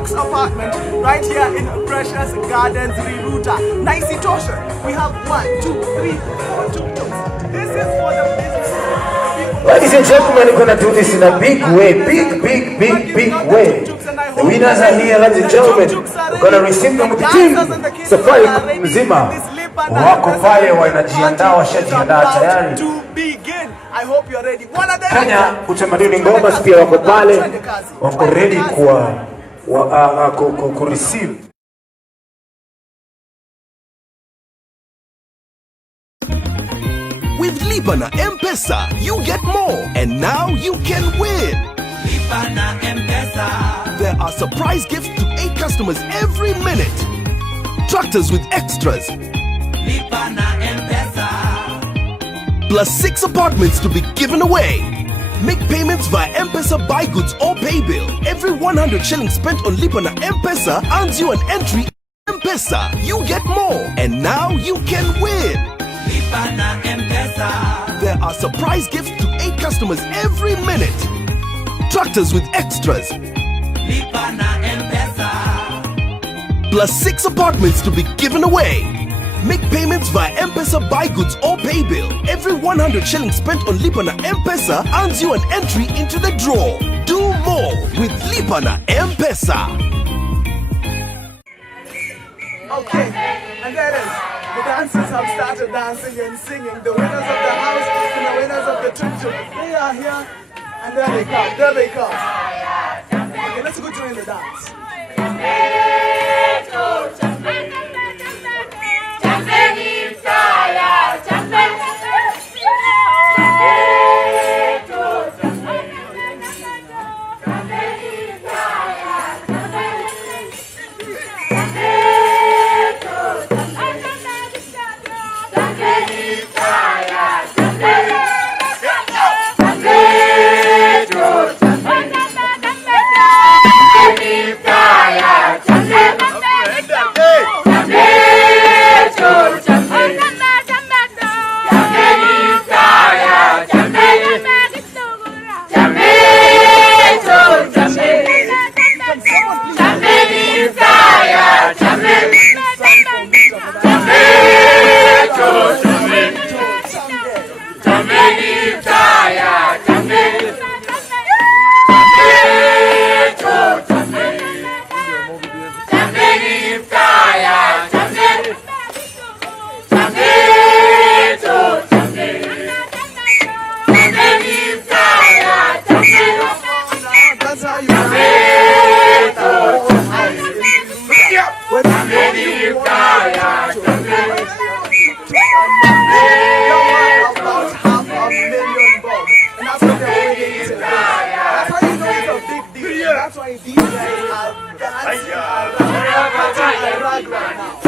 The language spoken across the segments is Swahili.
deluxe apartment right here in Precious Gardens, Riruta. Nicey Tosha. We have 1, 2, 3, 4 tuk-tuks. This is for the business. Ladies and gentlemen, we're going to do this in a big way. Big way. The winners are here, ladies and gentlemen. We're going to receive them with the team. Safari mzima. Wako pale wanajiandaa, washajiandaa tayari. I hope you're ready. Kenya utamaduni ngoma pia wako pale. Wako ready ku receive. With LipaNM, you get more, and now you can win. LipaNM. There are surprise gifts to 8 customers every minute. Tractors with extras. LipaNM. Plus 6 apartments to be given away. Make payments via M-Pesa, buy goods or pay bill. Every 100 shillings spent on LipaNM earns you an entry. M-Pesa, you get more, and now you can win. LipaNM. There are surprise gifts to 8 customers every minute. Tractors with extras. LipaNM. Plus 6 apartments to be given away. Make payments via M-Pesa, buy goods or pay bill. Every 100 shillings spent on LipaNM earns you an entry into the draw. Do more with LipaNM. Okay, and there it is. The dancers have started dancing and singing. The winners of the house and the winners of the tuk-tuk. They are here, and there they come. There they come. Okay, let's go join the dance. That's why these guys are dancing right now.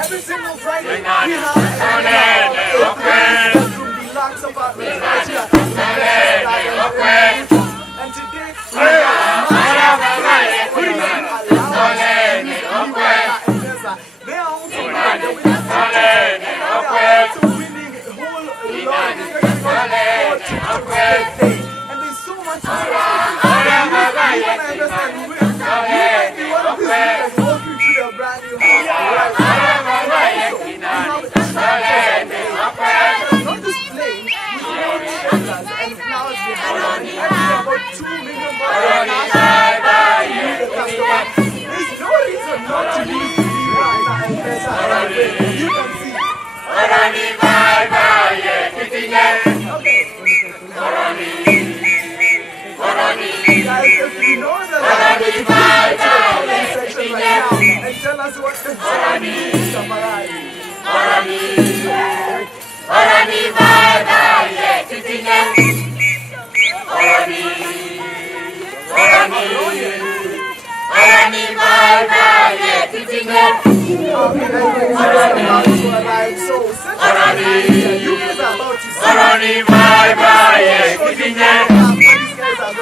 Every single Friday we have deluxe apartments right here. And today they are also winning a whole lot. And there's so much to say. Brand new house. Not just plain, with more shelters and flowers behind it. About 2 million There's no reason not to use the you can see. Guys, if you know that section right now and tell us what the song is, Samarani. Orani, about to arrive. So since you guys are about to see these guys are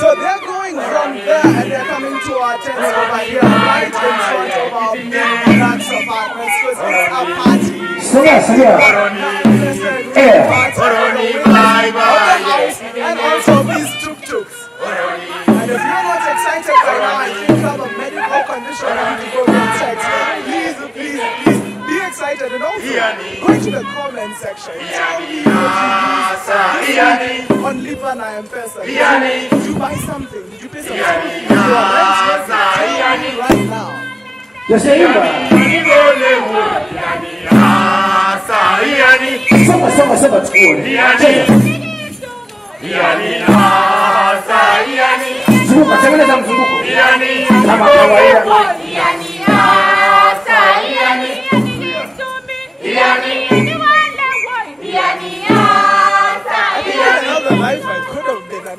so they're going from there and they're coming to our tents over here, right in front of our big blocks apartments, because it's a party. And also these tuk-tuks. And if you're not excited right now, I think you have a medical condition you need to go get checked. Please be excited, and also go into the comment section. Tell me what you used on LipaNM. Did you buy something? Did you pay something? If you are tell me right now. Tengeneza mzunguko kama kawaida. Another life I could have been a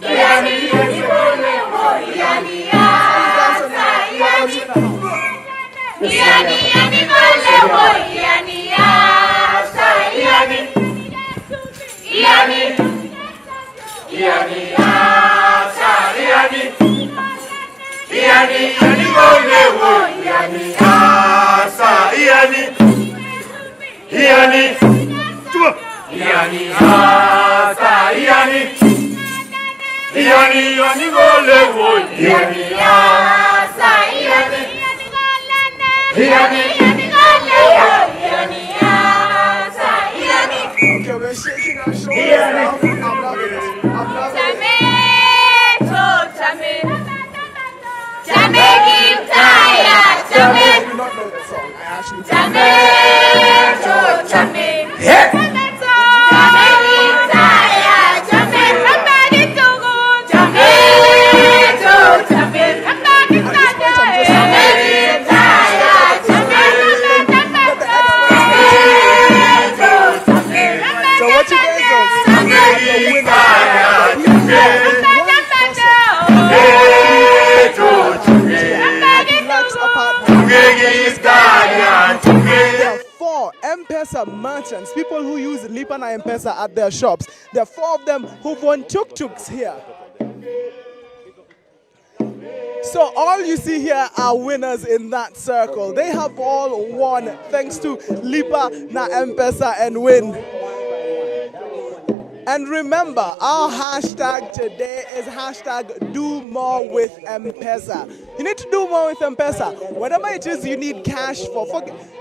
Okay, we're shaking our shoulders now. I'm loving it. I'm loving it. I do not know that song. I actually So what you guys There are 4 M-Pesa merchants, people who use LipaNM M-Pesa at their shops. There are 4 of them who've won tuk-tuks here. So all you see here are winners in that circle. They have all won thanks to LipaNM M-Pesa and Win. And remember, our hashtag today is hashtag do more with M-Pesa. You need to do more with M-Pesa. Whatever it is you need cash for,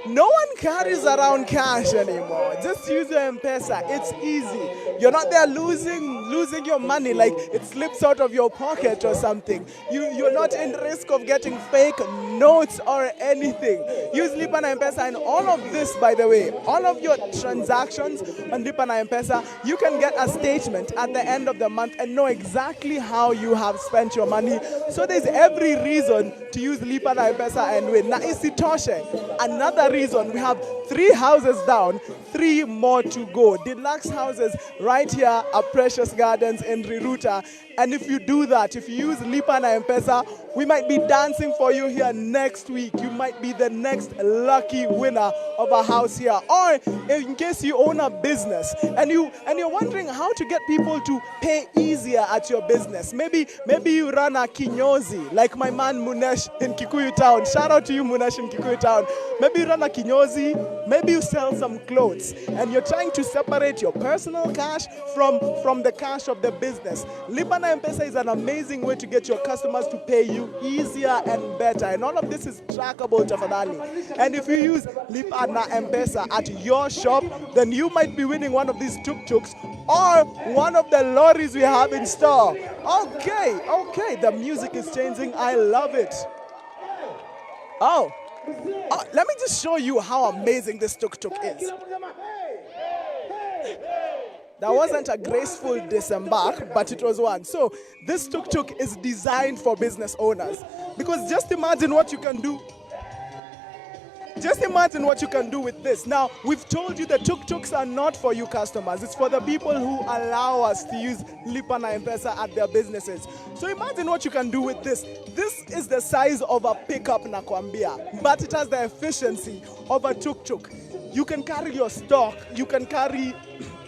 no one carries around cash anymore. Just use your M-Pesa. It's easy. You're not there losing your money like it slips out of your pocket or something. You're not in risk of getting fake notes or anything. Use LipaNM M-Pesa, and all of this, by the way, all of your transactions on LipaNM M-Pesa, you can get a statement at the end of the month and know exactly how you have spent your money. So there's every reason to use LipaNM M-Pesa and Win. Now, Isitoshe, another reason, we have 3 houses down, 3 more to go. Deluxe houses right here at Precious Gardens in Riruta. And if you do that, if you use LipaNM M-Pesa, we might be dancing for you here next week. You might be the next lucky winner of a house here. Or in case you own a business and you're wondering how to get people to pay easier at your business. Maybe you run a kinyozi like my man Munesh in Kikuyu Town. Shout out to you, Munesh, in Kikuyu Town. Maybe you run a kinyozi, maybe you sell some clothes, and you're trying to separate your personal cash from the cash of the business. LipaNM M-Pesa is an amazing way to get your customers to pay you easier and better. And all of this is trackable, tafadhali. And if you use LipaNM M-Pesa at your shop, then you might be winning one of these tuk-tuks or one of the lorries we have in store. Okay, the music is changing. I love it. Oh, let me just show you how amazing this tuk-tuk is. That wasn't a graceful disembark, but it was one. So this tuk-tuk is designed for business owners. Because just imagine what you can do. Just imagine what you can do with this. Now, we've told you the tuk-tuks are not for you customers. It's for the people who allow us to use Lipa na M-Pesa at their businesses. So imagine what you can do with this. This is the size of a pickup nakwambia, but it has the efficiency of a tuk-tuk. You can carry your stock. You can carry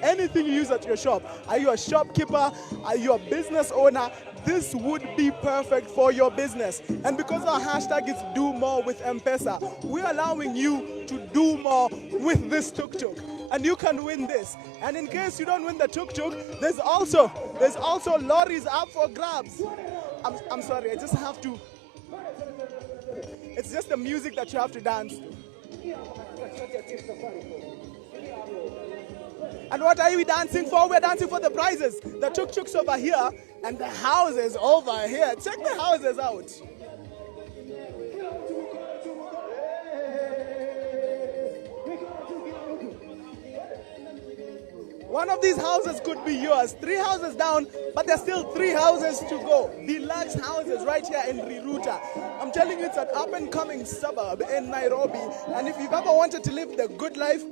anything you use at your shop. Are you a shopkeeper? Are you a business owner? This would be perfect for your business. And because our hashtag is do more with M-Pesa, we're allowing you to do more with this tuk-tuk. And you can win this. And in case you don't win the tuk-tuk, there's also lorries up for grabs. I'm sorry, I just have to. It's just the music that you have to dance. And what are we dancing for? We're dancing for the prizes. The tuk-tuks over here and the houses over here. Check the houses out. One of these houses could be yours. 3 houses down, but there's still 3 houses to go. Deluxe houses right here in Riruta. I'm telling you, it's an up-and-coming suburb in Nairobi. And if you've ever wanted to live the good life,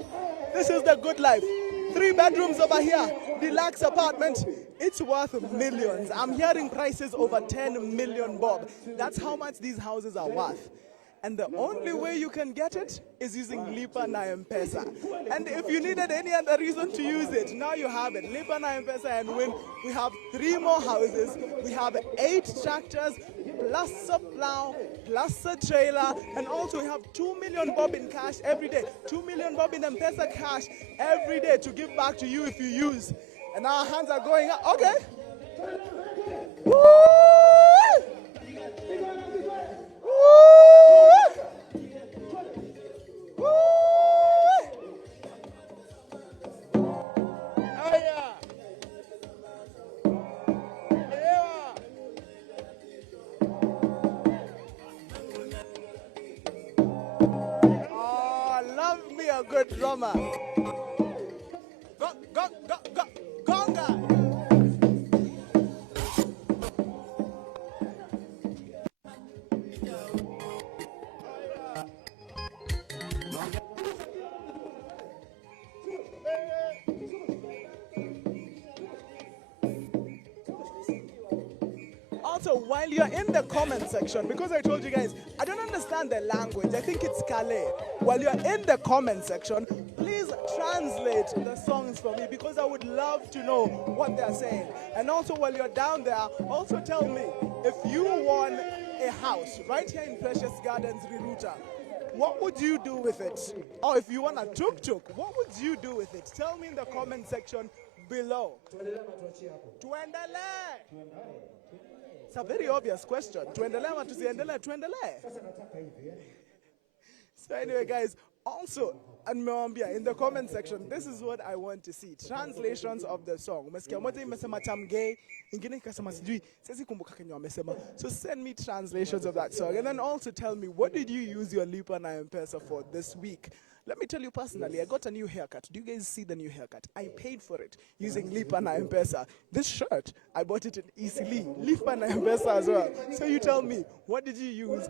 this is the good life. 3 bedrooms over here, deluxe apartment. It's worth millions. I'm hearing prices over 10 million bob. That's how much these houses are worth. And the only way you can get it is using Lipa na M-Pesa. And if you needed any other reason to use it, now you have it. Lipa na M-Pesa and win. We have 3 more houses. We have 8 tractors, plus a plow, plus a trailer. And also we have 2 million bob in cash every day. 2 million bob in M-Pesa cash every day to give back to you if you use. And our hands are going up. Okay. Woo! A good drummer. Gonga. Also, while you're in the comment section, because I told you guys, I don't understand the language. I think it's Calais. While you're in the comment section, please translate the songs for me because I would love to know what they're saying. And also, while you're down there, also tell me if you won a house right here in Precious Gardens, Riruta, what would you do with it? Or if you won a tuk-tuk, what would you do with it? Tell me in the comment section below. Tuendele. It's a very obvious question. Tuendele to tuendele, tuendele. So anyway, guys, also, and Mwambia, in the comment section, this is what I want to see. Translations of the song. So send me translations of that song. And then also tell me, what did you use your Lipa na M-Pesa for this week? Let me tell you personally, I got a new haircut. Do you guys see the new haircut? I paid for it using Lipa na M-Pesa. This shirt, I bought it in Easily. Lipa na M-Pesa as well. So you tell me, what did you use?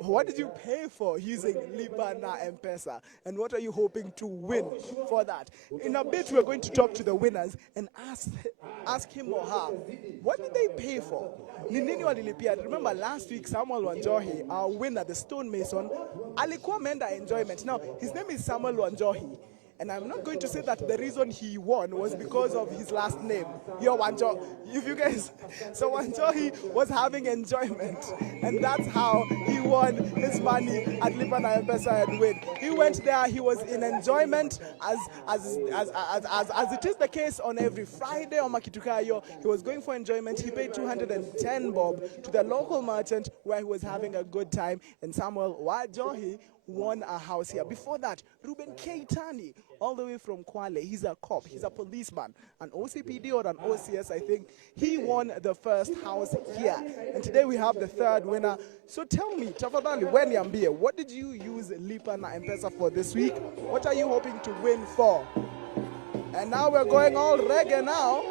What did you pay for using Lipa na M-Pesa? And what are you hoping to win for that? In a bit, we're going to talk to the winners and ask him or her, what did they pay for? Remember last week, Samuel Wanjohi, our winner, the stonemason, alikuwa ameenda enjoyment. Now, his name is Samuel Wanjohi. And I'm not going to say that the reason he won was because of his last name. Wanjo. If you guys, so Wanjohi was having enjoyment, and that's how he won his money at Lipa na M-Pesa and win. He went there, he was in enjoyment, as it is the case on every Friday on Makitukayo. He was going for enjoyment. He paid 210 bob to the local merchant where he was having a good time, and Samuel Wanjohi won a house here. Before that, Ruben Keitani, all the way from Kwale. He's a cop, he's a policeman, an OCPD or an OCS, I think. He won the first house here. And today we have the third winner. So tell me, tafadhali, when Yambie, what did you use Lipa na M-Pesa for this week? What are you hoping to win for? And now we're going all reggae now.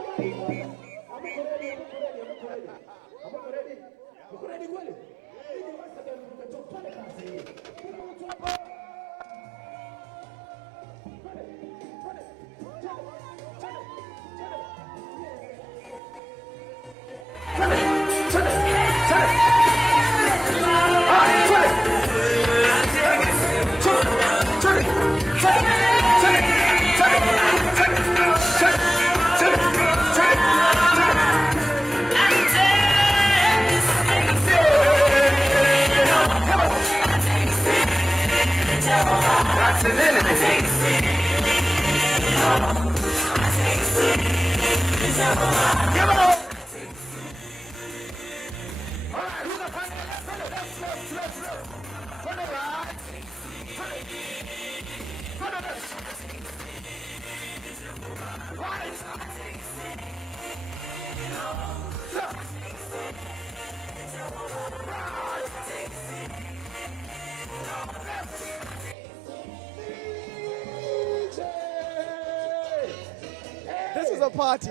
This is a party.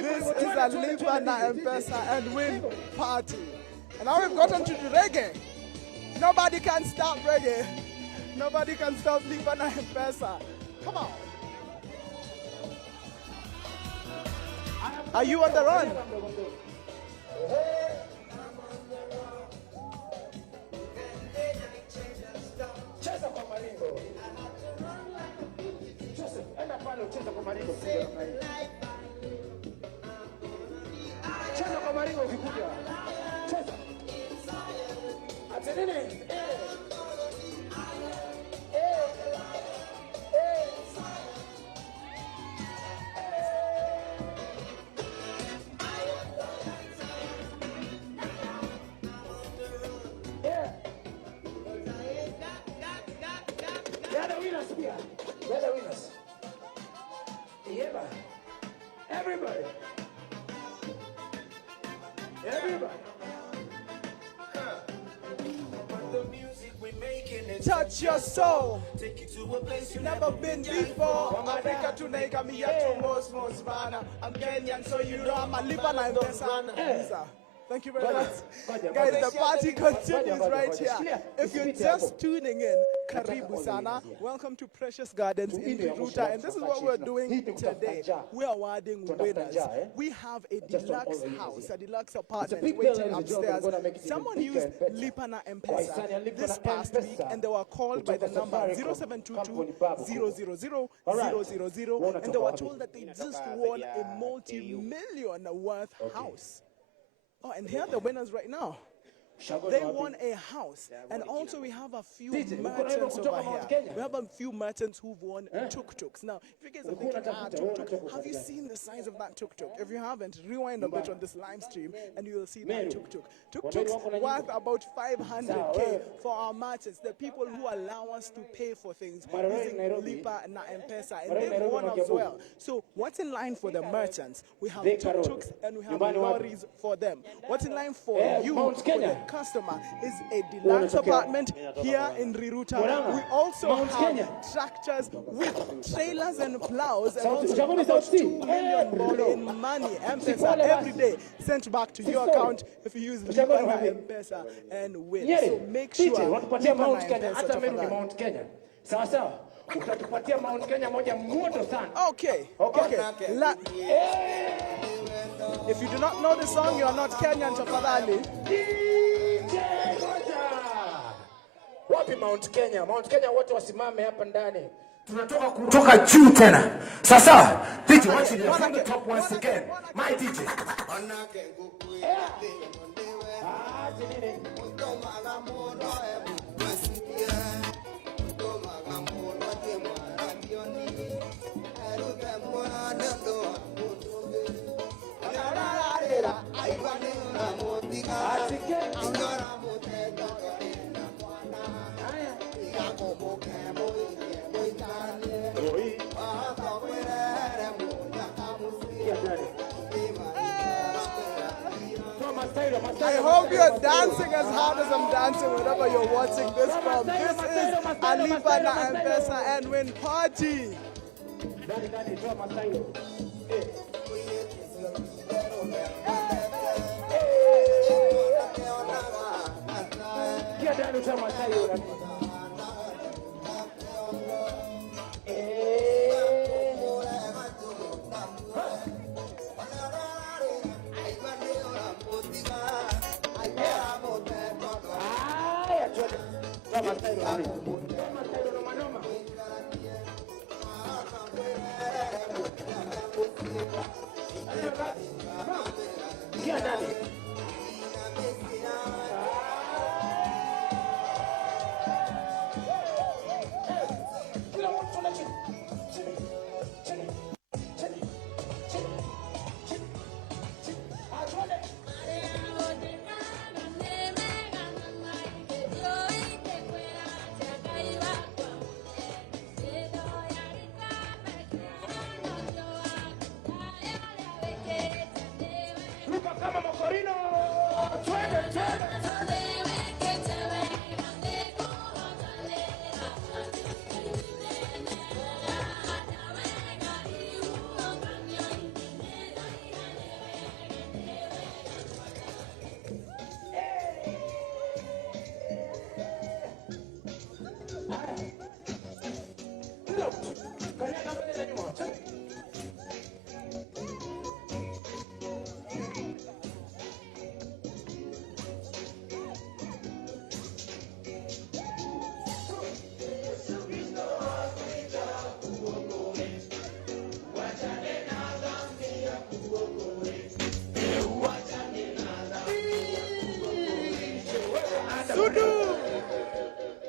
This is a LipaNM and Win party. And now we've gotten to the reggae. Nobody can stop reggae. Nobody can stop LipaNM. Come on. Are you on the run? Everybody. Touch your soul. Take you to a place you've never been before. Africa to Nega, me at most bana. I'm Kenyan, so you know I'm a LipaNM. Thank you very much. Guys, the party continues right here. If you're just tuning in, Karibu Sana. Welcome to Precious Gardens in Riruta. And this is what we're doing today. We are awarding winners. We have a deluxe house, a deluxe apartment waiting upstairs. Someone used LipaNM this past week and they were called by the number 0722 000 000 and they were told that they just won a multi-million worth house. Oh, and here are the winners right now. They won a house, and also we have a few merchants over here. We have a few merchants who've won tuk-tuks. Now, if you guys are thinking, tuk-tuk, have you seen the size of that tuk-tuk? If you haven't, rewind a bit on this live stream, and you will see that tuk-tuk. Tuk-tuks worth about 500K for our merchants, the people who allow us to pay for things using LipaNM, and they've won as well. So, what's in line for the merchants? We have tuk-tuks and we have lorries for them. What's in line for you, for the customer, is a deluxe apartment here in Riruta. We also have tractors with trailers and plows, and also about 2 million in money, M-Pesa, every day sent back to your account if you use LipaNM and win. So make sure Okay. If you do not know the song, you are not Kenyan, tafadhali. Wapi Mount Kenya? Mount Kenya wote wasimame hapa ndani. Tunatoka kutoka juu tena. Sasa, DJ, watch it from the top once again. My DJ. I hope you're dancing as hard as I'm dancing whenever you're watching this from. This is a LipaNM and Win party.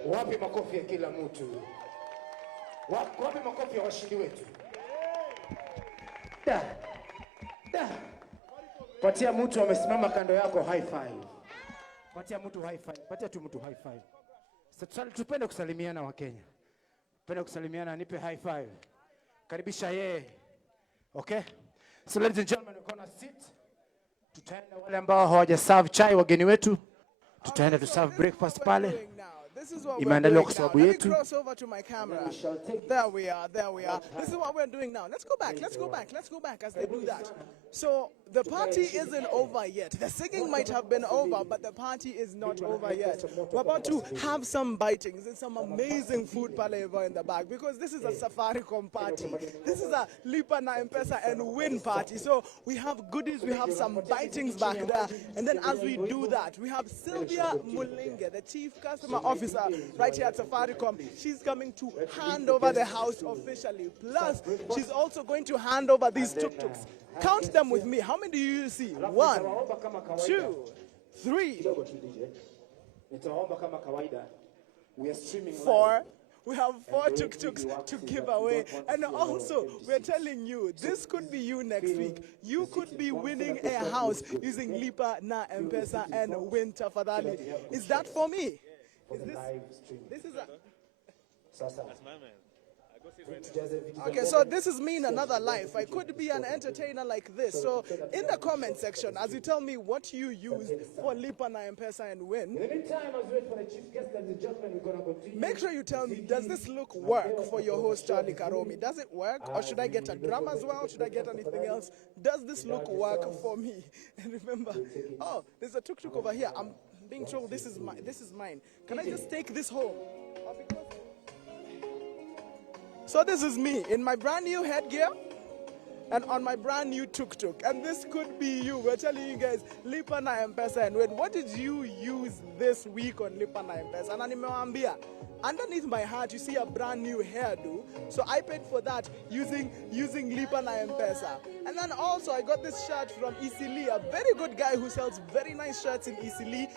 Wapi makofi ya kila mtu? Wapi makofi ya washindi wetu? Da. Patia mtu amesimama kando yako high five. Patia mtu high five. Patia tu mtu high five. Sasa tupende kusalimiana wa Kenya. Tupende kusalimiana, nipe high five. Karibisha yeye. Okay? So ladies and gentlemen, we're gonna sit. Tutaenda wale ambao hawaja serve chai wageni wetu. Tutaenda to serve breakfast pale. This is what we're doing now. Let me cross over to my camera. There we are. This is what we're doing now. Let's go back as they do that. So the party isn't over yet. The singing might have been over, but the party is not over yet. We're about to have some bitings and some amazing food palaver in the back because this is a Safcom party. This is a LipaNM and Win party. So we have goodies, we have some bitings back there. And then as we do that, we have Sylvia Mulinge, the Chief Customer Officer right here at Safcom. She's coming to hand over the house officially. Plus, she's also going to hand over these tuk-tuks. Count them with me. How many do you see? 1, 2, 3, 4. We have 4 tuk-tuks to give away. And also, we're telling you, this could be you next week. You could be winning a house using LipaNM and Win Tafadhali. Is that for me? This is a... That's my man. Okay, so this is me in another life. I could be an entertainer like this. So in the comment section, as you tell me what you use for LipaNM and Win, make sure you tell me, does this look work for your host, Charlie Karomi? Does it work? Or should I get a drum as well? Should I get anything else? Does this look work for me? And remember, oh, there's a tuk-tuk over here. I'm being told this is mine. Can I just take this home? So this is me in my brand new headgear and on my brand new tuk-tuk. And this could be you. We're telling you guys, LipaNM and Win. What did you use this week on LipaNM? And nimewambia, underneath my hat, you see a brand new hairdo. So I paid for that using LipaNM. And then also I got this shirt from Isili, a very good guy who sells very nice shirts in Isili.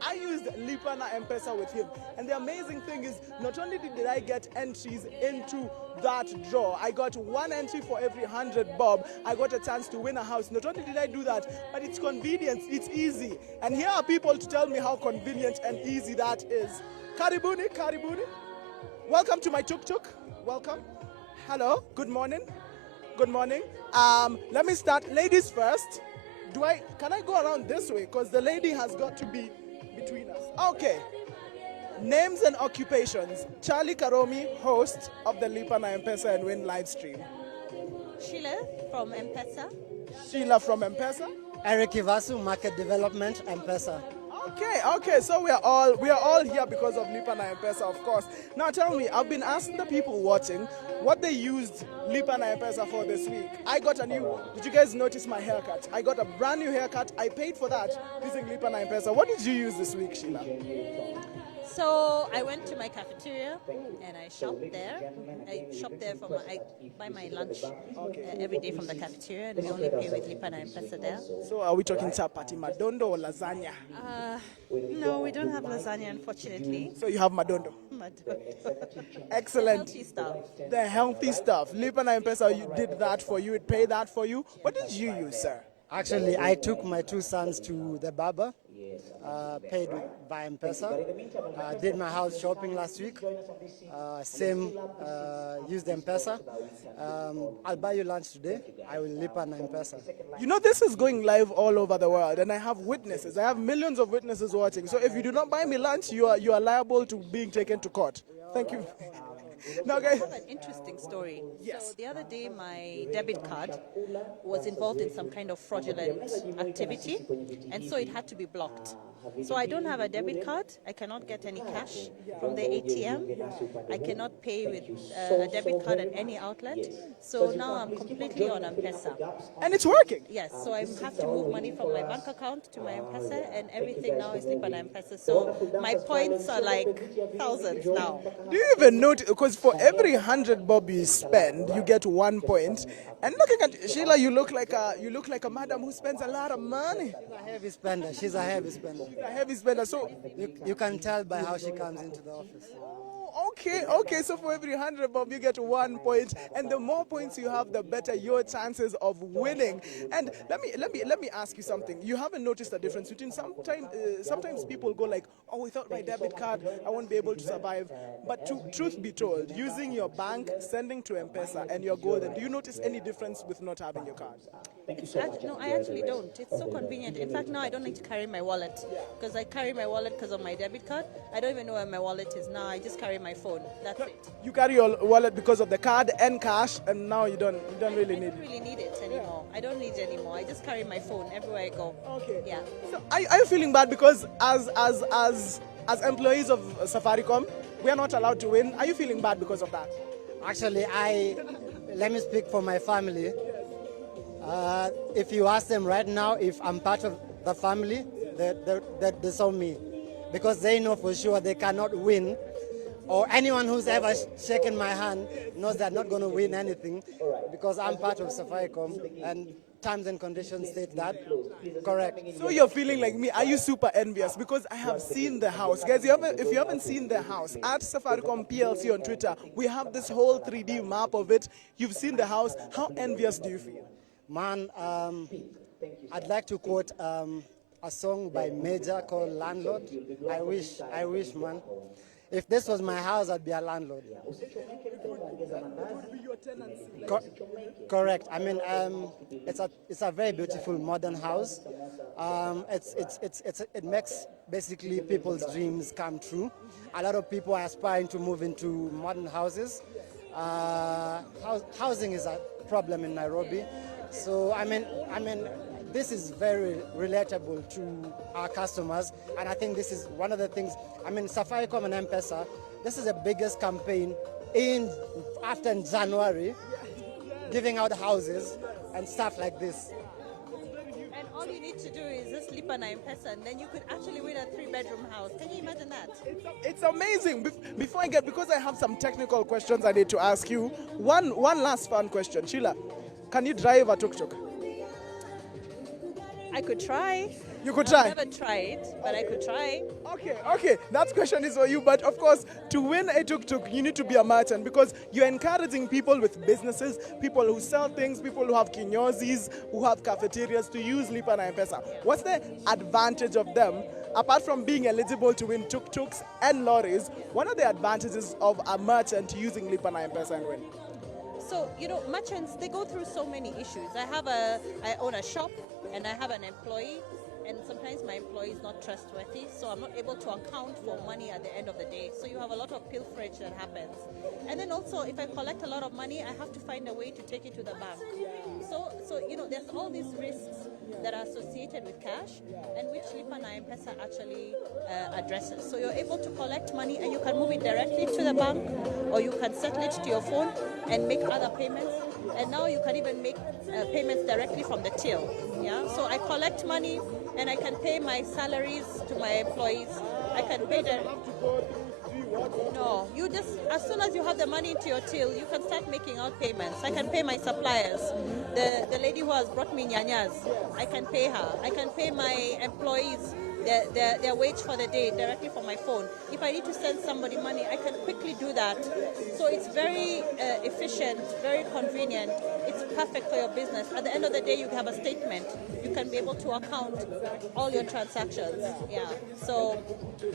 I used LipaNM with him. And the amazing thing is, not only did I get entries into that draw, I got 1 entry for every 100 bob. I got a chance to win a house. Not only did I do that, but it's convenient, it's easy. And here are people to tell me how convenient and easy that is. Karibuni. Welcome to my tuk-tuk. Welcome. Hello. Good morning. Let me start. Ladies first. Can I go around this way? Because the lady has got to be between us. Okay. Names and occupations. Charlie Karomi, host of the LipaNM and Win live stream. Sheila from M-Pesa. Sheila from M-Pesa. Eric Ivasu, market development, M-Pesa. Okay, so we are all here because of LipaNM, of course. Now tell me, I've been asking the people watching what they used LipaNM for this week. Did you guys notice my haircut? I got a brand new haircut. I paid for that using LipaNM. What did you use this week, Sheila? So I went to my cafeteria and I shopped there. I buy my lunch every day from the cafeteria, and we only pay with LipaNM there. So are we talking chapati, madondo, or lasagna? No, we don't have lasagna, unfortunately. So you have madondo. Excellent. The healthy stuff. LipaNM, you did that for you. It paid that for you. What did you use, sir? Actually, I took my 2 sons to the barber paid by M-Pesa. Did my house shopping last week. Used M-Pesa. I'll buy you lunch today. I will LipaNM M-Pesa. You know, this is going live all over the world, and I have witnesses. I have millions of witnesses watching. So if you do not buy me lunch, you are liable to being taken to court. Thank you. Now, guys, I have an interesting story. Yes. So the other day, my debit card was involved in some kind of fraudulent activity, and so it had to be blocked. So I don't have a debit card. I cannot get any cash from the ATM. I cannot pay with a debit card at any outlet. So now I'm completely on M-Pesa. and it's working. Yes, so I have to move money from my bank account to my M-Pesa, and everything now is LipaNM M-Pesa. So my points are like thousands now. Do you even notice? Because for every 100 bob you spend, you get 1 point. And looking at Sheila, you look like a madam who spends a lot of money. She's a heavy spender. She's a heavy spender. A heavy spender. So, You can tell by how she comes into the office. okay. So for every 100 bob, you get 1 point, and the more points you have, the better your chances of winning. And let me ask you something. You haven't noticed the difference between sometimes people go like, oh, without my debit card, I won't be able to survive. But truth be told, using your bank, sending to M-Pesa, and you're golden. Do you notice any difference with not having your card? No, I actually don't. It's so convenient. In fact, now I don't need to carry my wallet because I carry my wallet because of my debit card. I don't even know where my wallet is now. I just carry my phone. That's it. You carry your wallet because of the card and cash, and now you don't really I need don't it. really need it anymore. I don't need it anymore. I just carry my phone everywhere I go. Okay. Yeah. So are you feeling bad because as employees of Safaricom, we are not allowed to win? Are you feeling bad because of that? Actually, let me speak for my family. If you ask them right now if I'm part of the family, they disown me. Because they know for sure they cannot win. Or anyone who's ever shaken my hand knows they're not going to win anything because I'm part of Safcom and terms and conditions state that. Correct. So you're feeling like me. Are you super envious? Because I have seen the house. Guys, if you haven't seen the house, at Safaricom PLC on Twitter, we have this whole 3D map of it. You've seen the house. How envious do you feel? Man, I'd like to quote a song by Major called Landlord. I wish, man. If this was my house, I'd be a landlord. Correct. I mean, it's a very beautiful modern house. It makes basically people's dreams come true. A lot of people are aspiring to move into modern houses. Housing is a problem in Nairobi. So I mean, this is very relatable to our customers, and I think this is one of the things. I mean, Safaricom and M-Pesa, this is the biggest campaign after January, giving out houses and stuff like this. And all you need to do is just LipaNM M-Pesa, and then you could actually win a 3-bedroom house. Can you imagine that? It's amazing. Because I have some technical questions I need to ask you. One last fun question. Sheila, can you drive a tuk-tuk? I could try. You could try. I've never tried, but I could try. Okay. That question is for you. But of course, to win a tuk-tuk, you need to be a merchant because you're encouraging people with businesses, people who sell things, people who have kinyozis, who have cafeterias to use LipaNM M-Pesa. What's the advantage of them? Apart from being eligible to win tuk-tuks and lorries, what are the advantages of a merchant using LipaNM M-Pesa and win? So, merchants, they go through so many issues. I own a shop and I have an employee, and sometimes my employee is not trustworthy, so I'm not able to account for money at the end of the day. So you have a lot of pilferage that happens. And then also, if I collect a lot of money, I have to find a way to take it to the bank. So there's all these risks that are associated with cash, and which LipaNM M-Pesa actually addresses. So you're able to collect money and you can move it directly to the bank, or you can settle it to your phone and make other payments. And now you can even make payments directly from the till. Yeah. So I collect money and I can pay my salaries to my employees. I can pay them. No, you just, as soon as you have the money into your till, you can start making out payments. I can pay my suppliers. The lady who has brought me nyanyas, I can pay her. I can pay my employees their wage for the day directly from my phone. If I need to send somebody money, I can quickly do that. So it's very efficient, very convenient. it's perfect for your business. At the end of the day, you have a statement. You can be able to account all your transactions. Yeah. So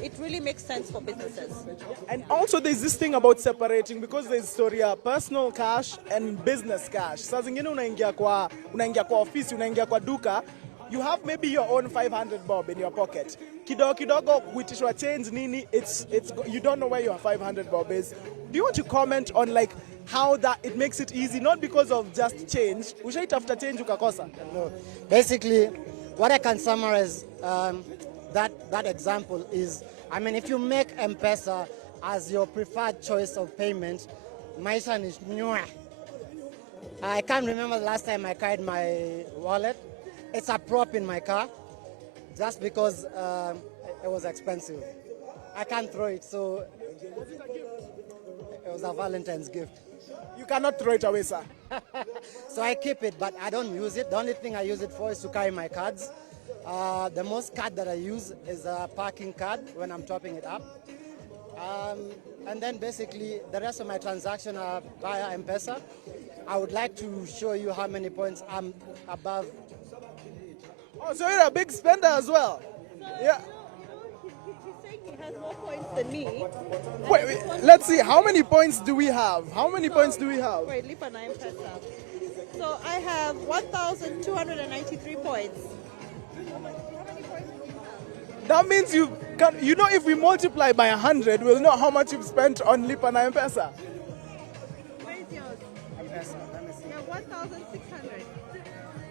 it really makes sense for businesses. And also there's this thing about separating, because there's story ya personal cash and business cash. Saa zingine unaingia kwa ofisi, unaingia kwa duka, you have maybe your own 500 bob in your pocket. Kidogo kuitishwa change nini, you don't know where your 500 bob is. Do you want to comment on like how that it makes it easy, not because of just change? Ushaitafuta change ukakosa? No. Basically, what I can summarize that example is, I mean, if you make M-Pesa as your preferred choice of payment, maisha ni nyua. I can't remember the last time I carried my wallet. It's a prop in my car, just because it was expensive. I can't throw it, so it was a Valentine's gift. You cannot throw it away, sir. So I keep it, but I don't use it. The only thing I use it for is to carry my cards. The most card that I use is a parking card when I'm topping it up. And then basically the rest of my transactions are via M-Pesa. I would like to show you how many points I'm above. Oh, so you're a big spender as well? Yeah. He's saying he has more points than me. Wait, let's see. How many points do we have? How many points do we have? Wait, LipaNM Pesa. So I have 1,293 points. That means you know, if we multiply by 100, we'll know how much you've spent on LipaNM Pesa. Where is yours? M-Pesa. Let me see. You have 1,600.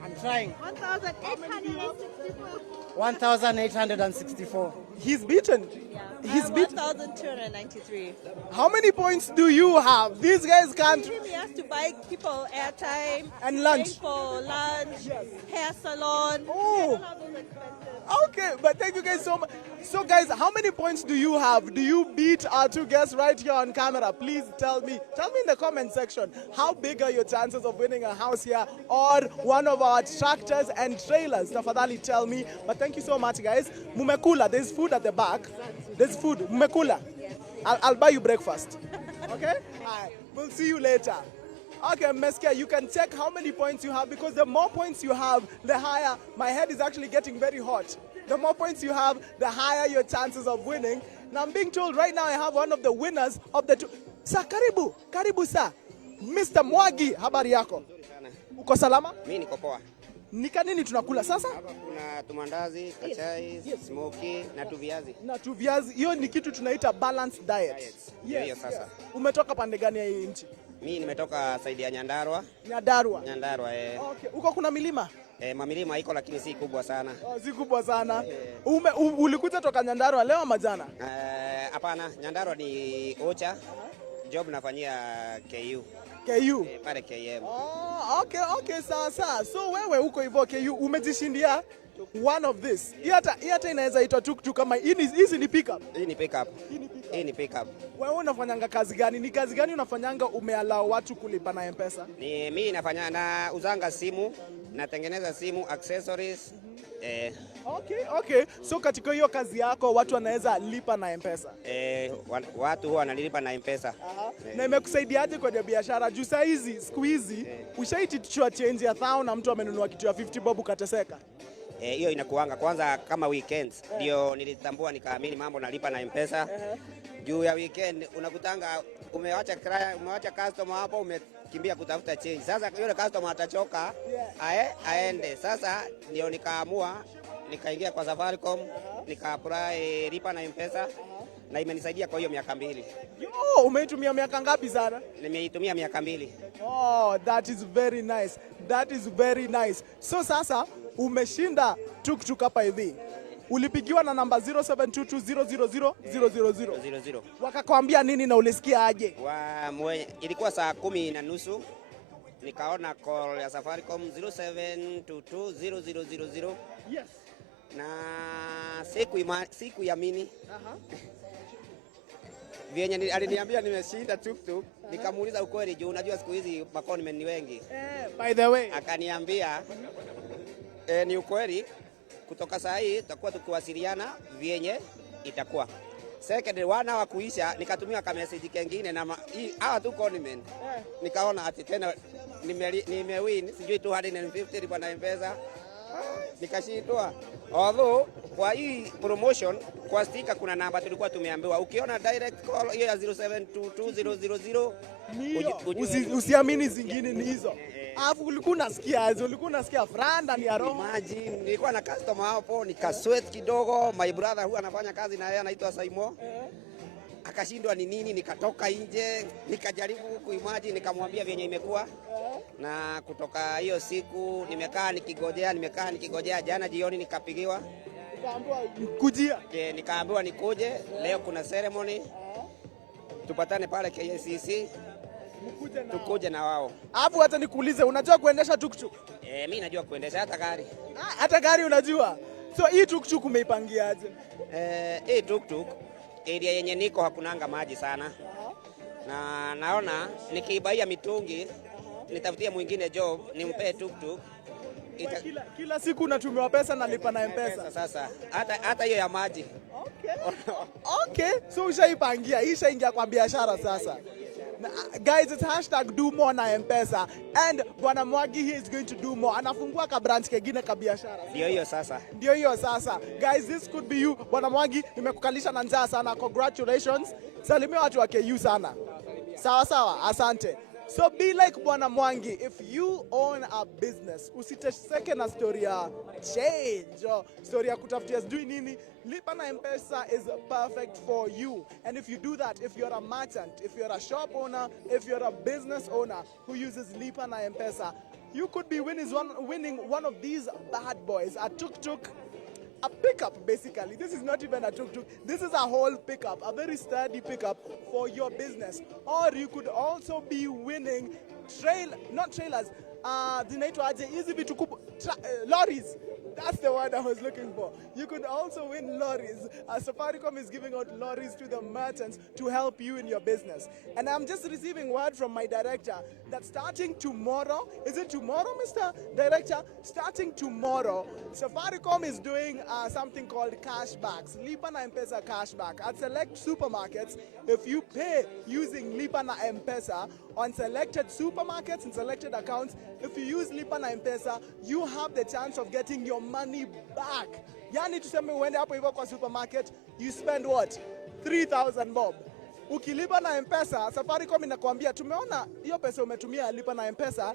I'm trying. 1,864. 1,864. He's beaten. Yeah. He's beaten. 1,293. How many points do you have? These guys can't. He has to buy people airtime And lunch. pay for lunch, hair salon. Oh. I don't have those expenses. Okay, but thank you guys so much. So guys, how many points do you have? Do you beat our two guests right here on camera? Please tell me. Tell me in the comment section, how big are your chances of winning a house here or one of our tractors and trailers? Tafadhali tell me. But thank you so much, guys. Mumekula, there's food at the back. There's food. Mumekula. I'll buy you breakfast. Okay? All right. We'll see you later. Okay, Meskia, you can check how many points you have, because the more points you have, the higher. My head is actually getting very hot. The more points you have, the higher your chances of winning. Now I'm being told right now I have one of the winners of the two. Sir, karibu sir. Mr. Mwagi, habari yako? Uko salama? Mimi niko poa. Nika nini tunakula sasa? Hapa kuna tumandazi, kachai, smoky na tu viazi. Na tu viazi. Hiyo ni kitu tunaita balanced diet. Hiyo sasa. Umetoka pande gani ya hii nchi? Mimi nimetoka saidi ya Nyandarua. Nyandarua. Okay. Uko kuna milima? Mamilima iko lakini si kubwa sana. Oh, si kubwa sana. Ulikuja toka Nyandarua leo ama jana? Hapana, Nyandarua ni Ocha. Job nafanyia KU. KU? Pale KM. Oh, okay, sawa. So wewe uko hivyo KU, umejishindia one of this. Hii hata inaweza itwa tuktuk kama hizi ni pickup. Hii ni pickup. Wewe unafanyanga kazi gani? Ni kazi gani unafanyanga umeallow watu kulipa na M-Pesa? Mimi nafanya na uzanga simu, natengeneza simu, accessories. Okay. So katika hiyo kazi yako watu wanaweza lipa na M-Pesa? Watu huwa wanalipa na M-Pesa. Na imekusaidiaje kwenye biashara? Juu saa hizi, siku hizi, ushaitishwa change ya 1,000 na mtu amenunua kitu ya 50 bob ukateseka? Hiyo inakuanga kwanza kama weekends. Ndio nilitambua nikaamini mambo nalipa na M-Pesa. Juu ya weekend unakutanga umewacha customer hapo, umekimbia kutafuta change. Sasa yule customer atachoka, aende. Sasa ndio nikaamua nikaingia kwa Safcom, nika-apply lipa na M-Pesa na imenisaidia kwa hiyo miaka 2. Yo, umeitumia miaka ngapi sana? Nimeitumia miaka 2. Oh, that is very nice. So sasa umeshinda tuktuk hapa hivi. Ulipigiwa na namba 0722000000. Wakakwambia nini na ulisikia aje? Ilikuwa saa 10:30. Nikaona call ya Safcom 0722000000. Yes. Na siku ya mini. Vienye aliniambia nimeshinda tuktuk, nikamuuliza ukweli juu unajua siku hizi makonmen ni wengi. By the way, akaniambia ni ukweli, kutoka saa hii tutakuwa tukiwasiliana vienye itakuwa. Second, 1 hour kuisha nikatumia ka message kengine na hawa tu conmen. Nikaona ati tena nimewin sijui 250 lipa na M-Pesa. Nikashindwa. Although kwa hii promotion kwa sticker kuna namba tulikuwa tumeambiwa. Ukiona direct call hiyo ya 072200 usiamini zingine ni hizo. Alafu ulikuwa unasikia franda ni aroma. Imagine nilikuwa na customer hapo nikasweat kidogo. My brother huwa anafanya kazi na yeye anaitwa Saimo. Akashindwa ni nini, nikatoka nje nikajaribu kuimagine, nikamwambia vyenye imekuwa. Na kutoka hiyo siku nimekaa nikigojea. Jana jioni nikapigiwa, Nikaambiwa kujia. Nikaambiwa nikuje leo, kuna ceremony tupatane pale KCC tukuje na wao. Alafu hata nikuulize, unajua kuendesha tuktuk? Mimi najua kuendesha hata gari. Hata gari unajua? So hii tuktuk umeipangiaje? Hii tuktuk area yenye niko hakunanga maji sana. Na naona nikibaia mitungi nitafutia mwingine job nimpe tuktuk. Kila siku unatumiwa pesa na lipa na M-Pesa. Sasa hata hiyo ya maji. Okay. So ushaipangia, ishaingia kwa biashara sasa. Guys, it's hashtag do more na M-Pesa. And Bwana Mwagi he is going to do more. Anafungua ka branch kengine ka biashara. Ndio hiyo sasa. Guys, this could be you. Bwana Mwagi, nimekukalisha na njaa sana. Congratulations. Salimia watu wa KU sana. Sawa, asante. So be like Bwana Mwangi. If you own a business, usiteseke na story ya change or story ya kutafutia sijui nini. Lipa na M-Pesa is perfect for you. And if you do that, if you're a merchant, if you're a shop owner, if you're a business owner who uses Lipa na M-Pesa, you could be winning one of these bad boys, a tuk-tuk, a pickup basically. This is not even a tuk-tuk. This is a whole pickup, a very sturdy pickup for your business. Or you could also be winning lorries. That's the word I was looking for. You could also win lorries. Safaricom is giving out lorries to the merchants to help you in your business. And I'm just receiving word from my director that starting tomorrow, is it tomorrow, Mr. Director? Starting tomorrow, Safaricom is doing something called cashbacks, Lipa na M-Pesa cashback. At select supermarkets, if you pay using Lipa na M-Pesa on selected supermarkets and selected accounts, if you use Lipa na M-Pesa, you have the chance of getting your money back. Yani tuseme uende hapo hivyo kwa supermarket, you spend what? 3,000 bob. Ukilipa na M-Pesa, Safaricom inakuambia tumeona hiyo pesa umetumia Lipa na M-Pesa,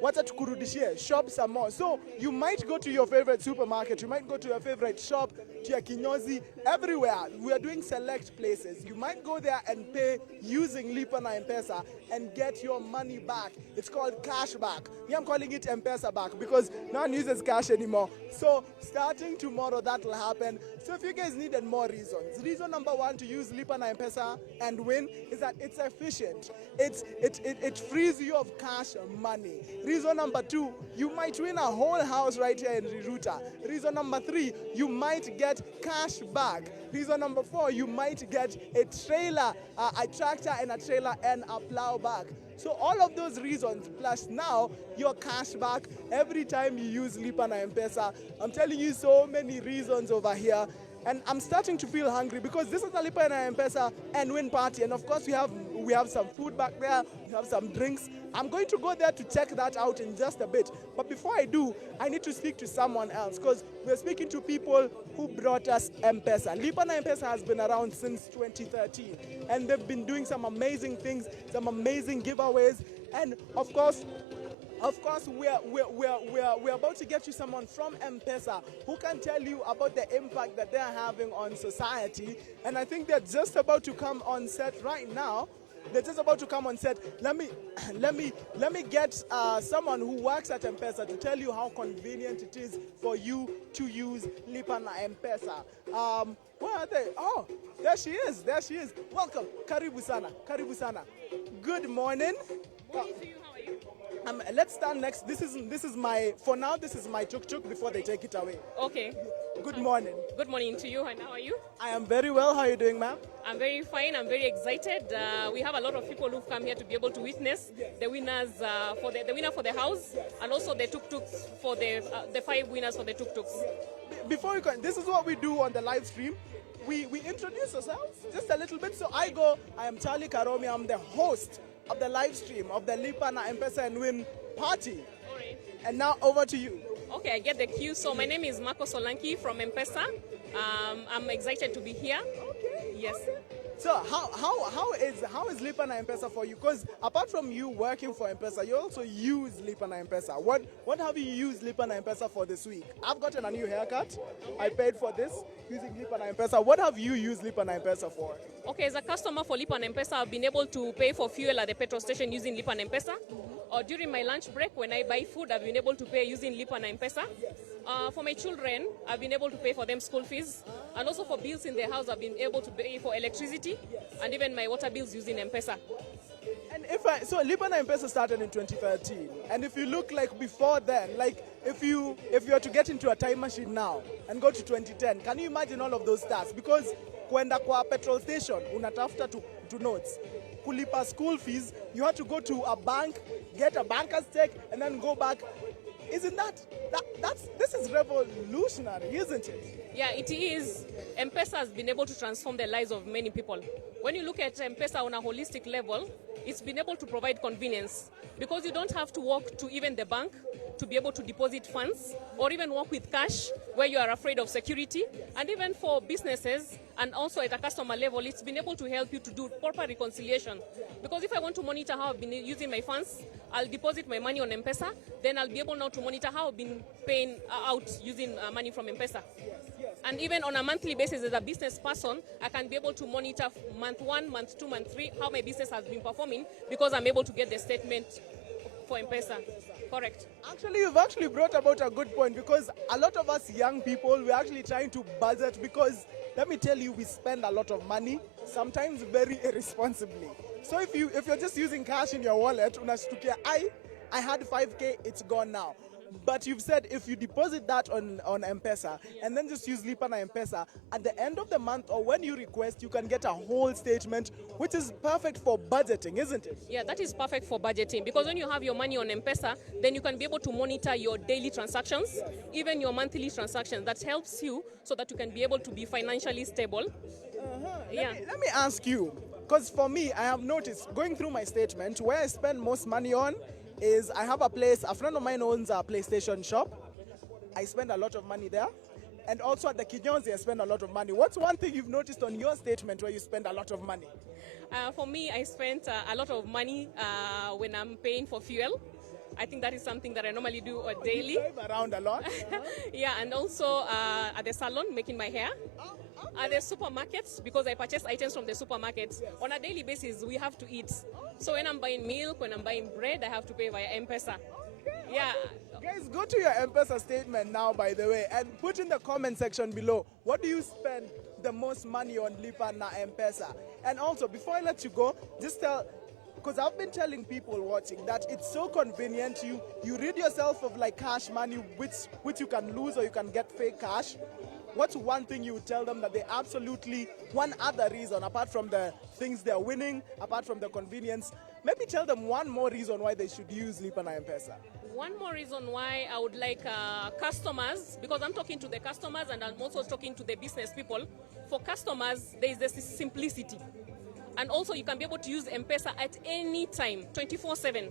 wacha tukurudishie, shop some more. So you might go to your favorite supermarket, you might go to your favorite shop, to your kinyozi, everywhere. We are doing select places. You might go there and pay using Lipa na M-Pesa and get your money back. It's called cash back. Yeah, I'm calling it M-Pesa back because no one uses cash anymore. So starting tomorrow, that will happen. So if you guys needed more reasons, reason number one to use Lipa na M-Pesa and win is that it's efficient. It frees you of cash money. Reason number two, you might win a whole house right here in Riruta. Reason number three, you might get cash back. Reason number four, you might get a trailer, a tractor and a trailer and a plow back. So all of those reasons, plus now your cash back every time you use Lipa na M-Pesa. I'm telling you so many reasons over here. And I'm starting to feel hungry because this is a Lipa na M-Pesa and win party. And of course we have some food back there, we have some drinks. I'm going to go there to check that out in just a bit. But before I do, I need to speak to someone else because we're speaking to people who brought us M-Pesa. Lipa na M-Pesa has been around since 2013 and they've been doing some amazing things, some amazing giveaways. And of course, we're about to get you someone from M-Pesa who can tell you about the impact that they're having on society. And I think they're just about to come on set right now. They're just about to come on set. Let me get someone who works at M-Pesa to tell you how convenient it is for you to use Lipa na M-Pesa. Where are they? Oh, there she is. Welcome. Karibu sana. Good morning. Morning to you. How are you? Let's stand next. This is my tuk-tuk before they take it away. Okay. Good morning. Good morning to you, and how are you? I am very well. How are you doing, ma'am? I'm very fine. I'm very excited. We have a lot of people who've come here to be able to witness the winners the winner for the house, and also the tuk-tuks for the 5 winners for the tuk-tuks. Before we go, this is what we do on the live stream. We introduce ourselves just a little bit. So I am Charlie Karomi. I'm the host of the live stream of the Lipa na M-Pesa and Win party. Alright. And now over to you. Okay, I get the cue. So my name is Marco Solanki from M-Pesa. I'm excited to be here. Okay. Yes. Okay. So how is LipaNM M-Pesa for you? Because apart from you working for M-Pesa, you also use LipaNM M-Pesa. What have you used LipaNM M-Pesa for this week? I've gotten a new haircut. I paid for this using LipaNM M-Pesa. What have you used LipaNM M-Pesa for? Okay, as a customer for LipaNM M-Pesa, I've been able to pay for fuel at the petrol station using LipaNM M-Pesa. Or during my lunch break, when I buy food, I've been able to pay using LipaNM M-Pesa. For my children, I've been able to pay for them school fees. And also for bills in the house, I've been able to pay for electricity and even my water bills using M-Pesa. And so LipaNM M-Pesa started in 2013. And if you look like before then, like if you were to get into a time machine now and go to 2010, can you imagine all of those stats? Because kwenda kwa petrol station, unatafuta to notes. Kulipa school fees, you had to go to a bank, get a banker's check, and then go back. Isn't this is revolutionary, isn't it? Yeah, it is. M-Pesa has been able to transform the lives of many people. When you look at M-Pesa on a holistic level, it's been able to provide convenience because you don't have to walk to even the bank to be able to deposit funds or even work with cash where you are afraid of security. And even for businesses and also at a customer level, it's been able to help you to do proper reconciliation. Because if I want to monitor how I've been using my funds, I'll deposit my money on M-Pesa, then I'll be able now to monitor how I've been paying out using money from M-Pesa. And even on a monthly basis as a business person, I can be able to monitor month 1, month 2, month 3, how my business has been performing because I'm able to get the statement for M-Pesa. Correct. Actually, you've actually brought about a good point because a lot of us young people, we're actually trying to budget because, let me tell you, we spend a lot of money, sometimes very irresponsibly. So if you're just using cash in your wallet, unashtukia, I had 5K, it's gone now. But you've said if you deposit that on M-Pesa and then just use LipaNM M-Pesa, at the end of the month or when you request, you can get a whole statement, which is perfect for budgeting, isn't it? Yeah, that is perfect for budgeting because when you have your money on M-Pesa, then you can be able to monitor your daily transactions, even your monthly transactions. That helps you so that you can be able to be financially stable. Let me ask you, because for me, I have noticed going through my statement, where I spend most money on is I have a friend of mine owns a PlayStation shop. I spend a lot of money there. And also at the Kinyonzi, I spend a lot of money. What's one thing you've noticed on your statement where you spend a lot of money? For me, I spent a lot of money when I'm paying for fuel. I think that is something that I normally do daily. You drive around a lot? Yeah, and also at the salon, making my hair. At the supermarkets, because I purchase items from the supermarkets. Yes. On a daily basis, we have to eat. So when I'm buying milk, when I'm buying bread, I have to pay via M-Pesa. Okay. Yeah. Guys, go to your M-Pesa statement now, by the way, and put in the comment section below, what do you spend the most money on LipaNM M-Pesa? And also, before I let you go, just tell, because I've been telling people watching that it's so convenient. You rid yourself of like cash money, which you can lose or you can get fake cash. What's one thing you would tell them that they absolutely, one other reason, apart from the things they're winning, apart from the convenience, maybe tell them one more reason why they should use LipaNM M-Pesa. One more reason why I would like customers, because I'm talking to the customers and I'm also talking to the business people. For customers, there is this simplicity. And also you can be able to use M-Pesa at any time, 24/7.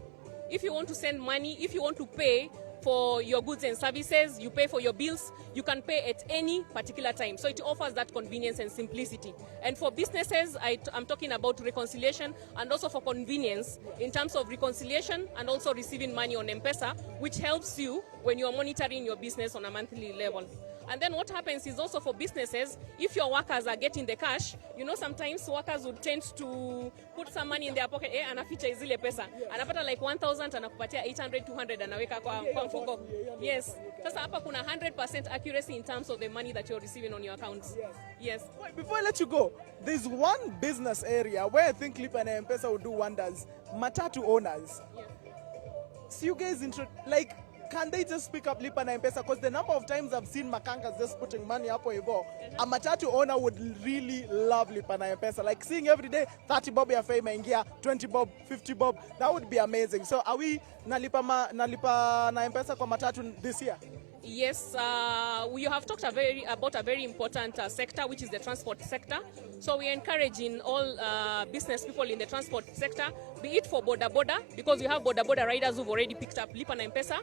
If you want to send money, if you want to pay for your goods and services, you pay for your bills, you can pay at any particular time. So it offers that convenience and simplicity. And for businesses, I'm talking about reconciliation and also for convenience in terms of reconciliation and also receiving money on M-Pesa, which helps you when you're monitoring your business on a monthly level. And then what happens is also for businesses, if your workers are getting the cash, you know, sometimes workers would tend to put some money in their pocket, anaficha zile pesa. Anapata like 1,000, anakupatia 800, 200, anaweka kwa mfuko. Yes. Sasa hapa kuna 100% accuracy in terms of the money that you're receiving on your accounts. Yes. Before I let you go, there's one business area where I think LipaNM M-Pesa will do wonders. Matatu owners. Yes. So you guys, can they just pick up LipaNM M-Pesa? Because the number of times I've seen makangas just putting money up or a matatu owner would really love LipaNM M-Pesa. Like seeing every day 30 bob ya fame ingia, 20 bob, 50 bob, that would be amazing. So are we na LipaNM M-Pesa kwa matatu this year? Yes, we have talked about a very important sector, which is the transport sector. So we are encouraging all business people in the transport sector, be it for boda, because we have boda riders who've already picked up Lipa na M-Pesa.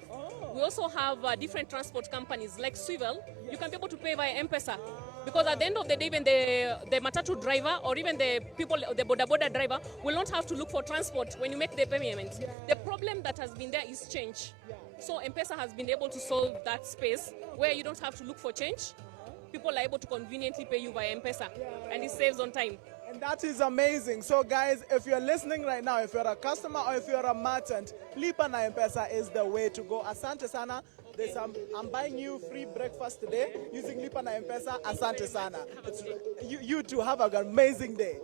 We also have different transport companies like Swivel. You can be able to pay via M-Pesa. Because at the end of the day, even the matatu driver or even the people, the boda driver will not have to look for transport when you make the payment. The problem that has been there is change. So M-Pesa has been able to solve that space where you don't have to look for change. People are able to conveniently pay you via M-Pesa, and it saves on time. And that is amazing. So guys, if you're listening right now, if you're a customer or if you're a merchant, Lipa na M-Pesa is the way to go. Asante sana. I'm buying you free breakfast today using Lipa na M-Pesa. Asante sana. You two have an amazing day.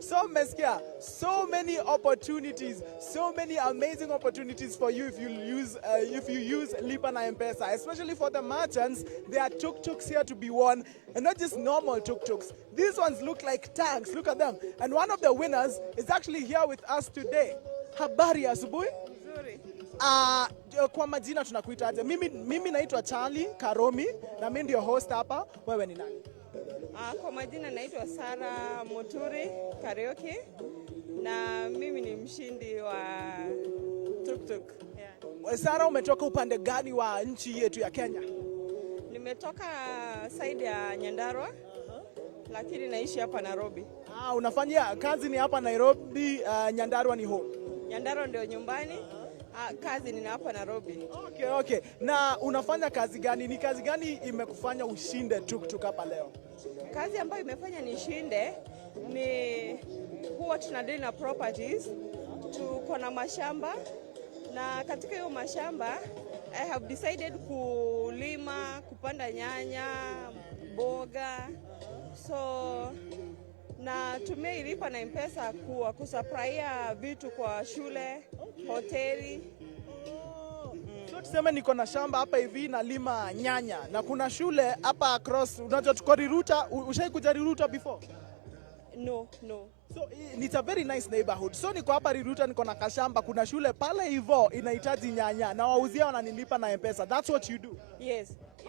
So Meskia, so many opportunities, so many amazing opportunities for you if you use Lipa na M-Pesa, especially for the merchants. There are tuk-tuks here to be won, and not just normal tuk-tuks. These ones look like tanks. Look at them. And one of the winners is actually here with us today. Habari asubuhi? Nzuri. Kwa majina tunakuitaje? Mimi naitwa Charlie Karomi na mimi ndio host hapa. Wewe ni nani? Kwa majina naitwa Sara Muturi Karaoke na mimi ni mshindi wa tuk-tuk. Yeah. Sara, umetoka upande gani wa nchi yetu ya Kenya? Nimetoka side ya Nyandarua, lakini naishi hapa Nairobi. Unafanya kazi ni hapa Nairobi, Nyandarua ni home? Nyandarua ndio nyumbani, kazi ni hapa Nairobi. Okay. Na unafanya kazi gani? Ni kazi gani imekufanya ushinde tuk-tuk hapa leo? Kazi ambayo imefanya nishinde ni huwa tunadili na properties, tuko na mashamba, na katika hiyo mashamba I have decided kulima, kupanda nyanya, mboga. So na tumia Lipa na M-Pesa kusupplya vitu kwa shule, hoteli. So tuseme niko na shamba hapa hivi na lima nyanya na kuna shule hapa across. Unajua tuko Riruta, ushaikuja Riruta before? No. So it's a very nice neighborhood. So niko hapa Riruta, niko na kashamba, kuna shule pale hivyo inahitaji nyanya na wauzia wananilipa na M-Pesa. That's what you do? Yes.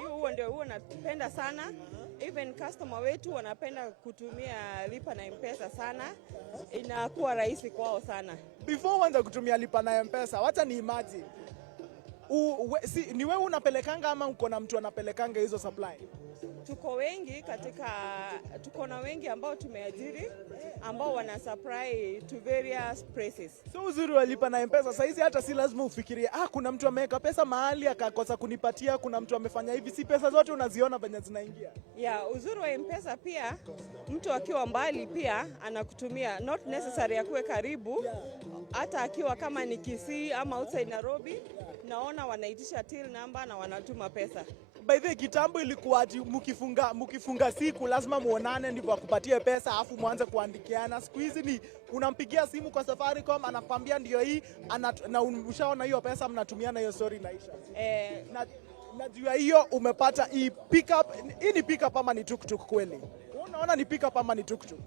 Huo ndio napenda sana. Even customer wetu wanapenda kutumia Lipa na M-Pesa sana. Inakuwa rahisi kwao sana. Before uanze kutumia Lipa na M-Pesa, wacha ni imagine. Ni wewe unapelekanga ama uko na mtu anapelekanga hizo supply? Tuko na wengi ambao tumeajiri ambao wana supply to various places. So uzuri wa Lipa na M-Pesa saizi hata si lazima ufikirie kuna mtu ameweka pesa mahali akakosa kunipatia, kuna mtu amefanya hivi, si pesa zote unaziona venye zinaingia. Yeah, uzuri wa M-Pesa pia mtu akiwa mbali pia anakutumia, not necessary akuwe karibu. Hata akiwa kama ni Kisii ama outside Nairobi, naona wanaitisha till number na wanatuma pesa. By the way, kitambo ilikuwa ati mkifunga siku lazima muonane ndivyo akupatie pesa afu muanze kuandikiana. Siku hizi ni unampigia simu kwa Safaricom, anakwambia ndio hii, na ushaona hiyo pesa, mnatumiana, hiyo story inaisha. Na juu ya hiyo umepata hii pickup. Hii ni pickup ama ni tuk-tuk kweli? Unaona ni pickup ama ni tuk-tuk?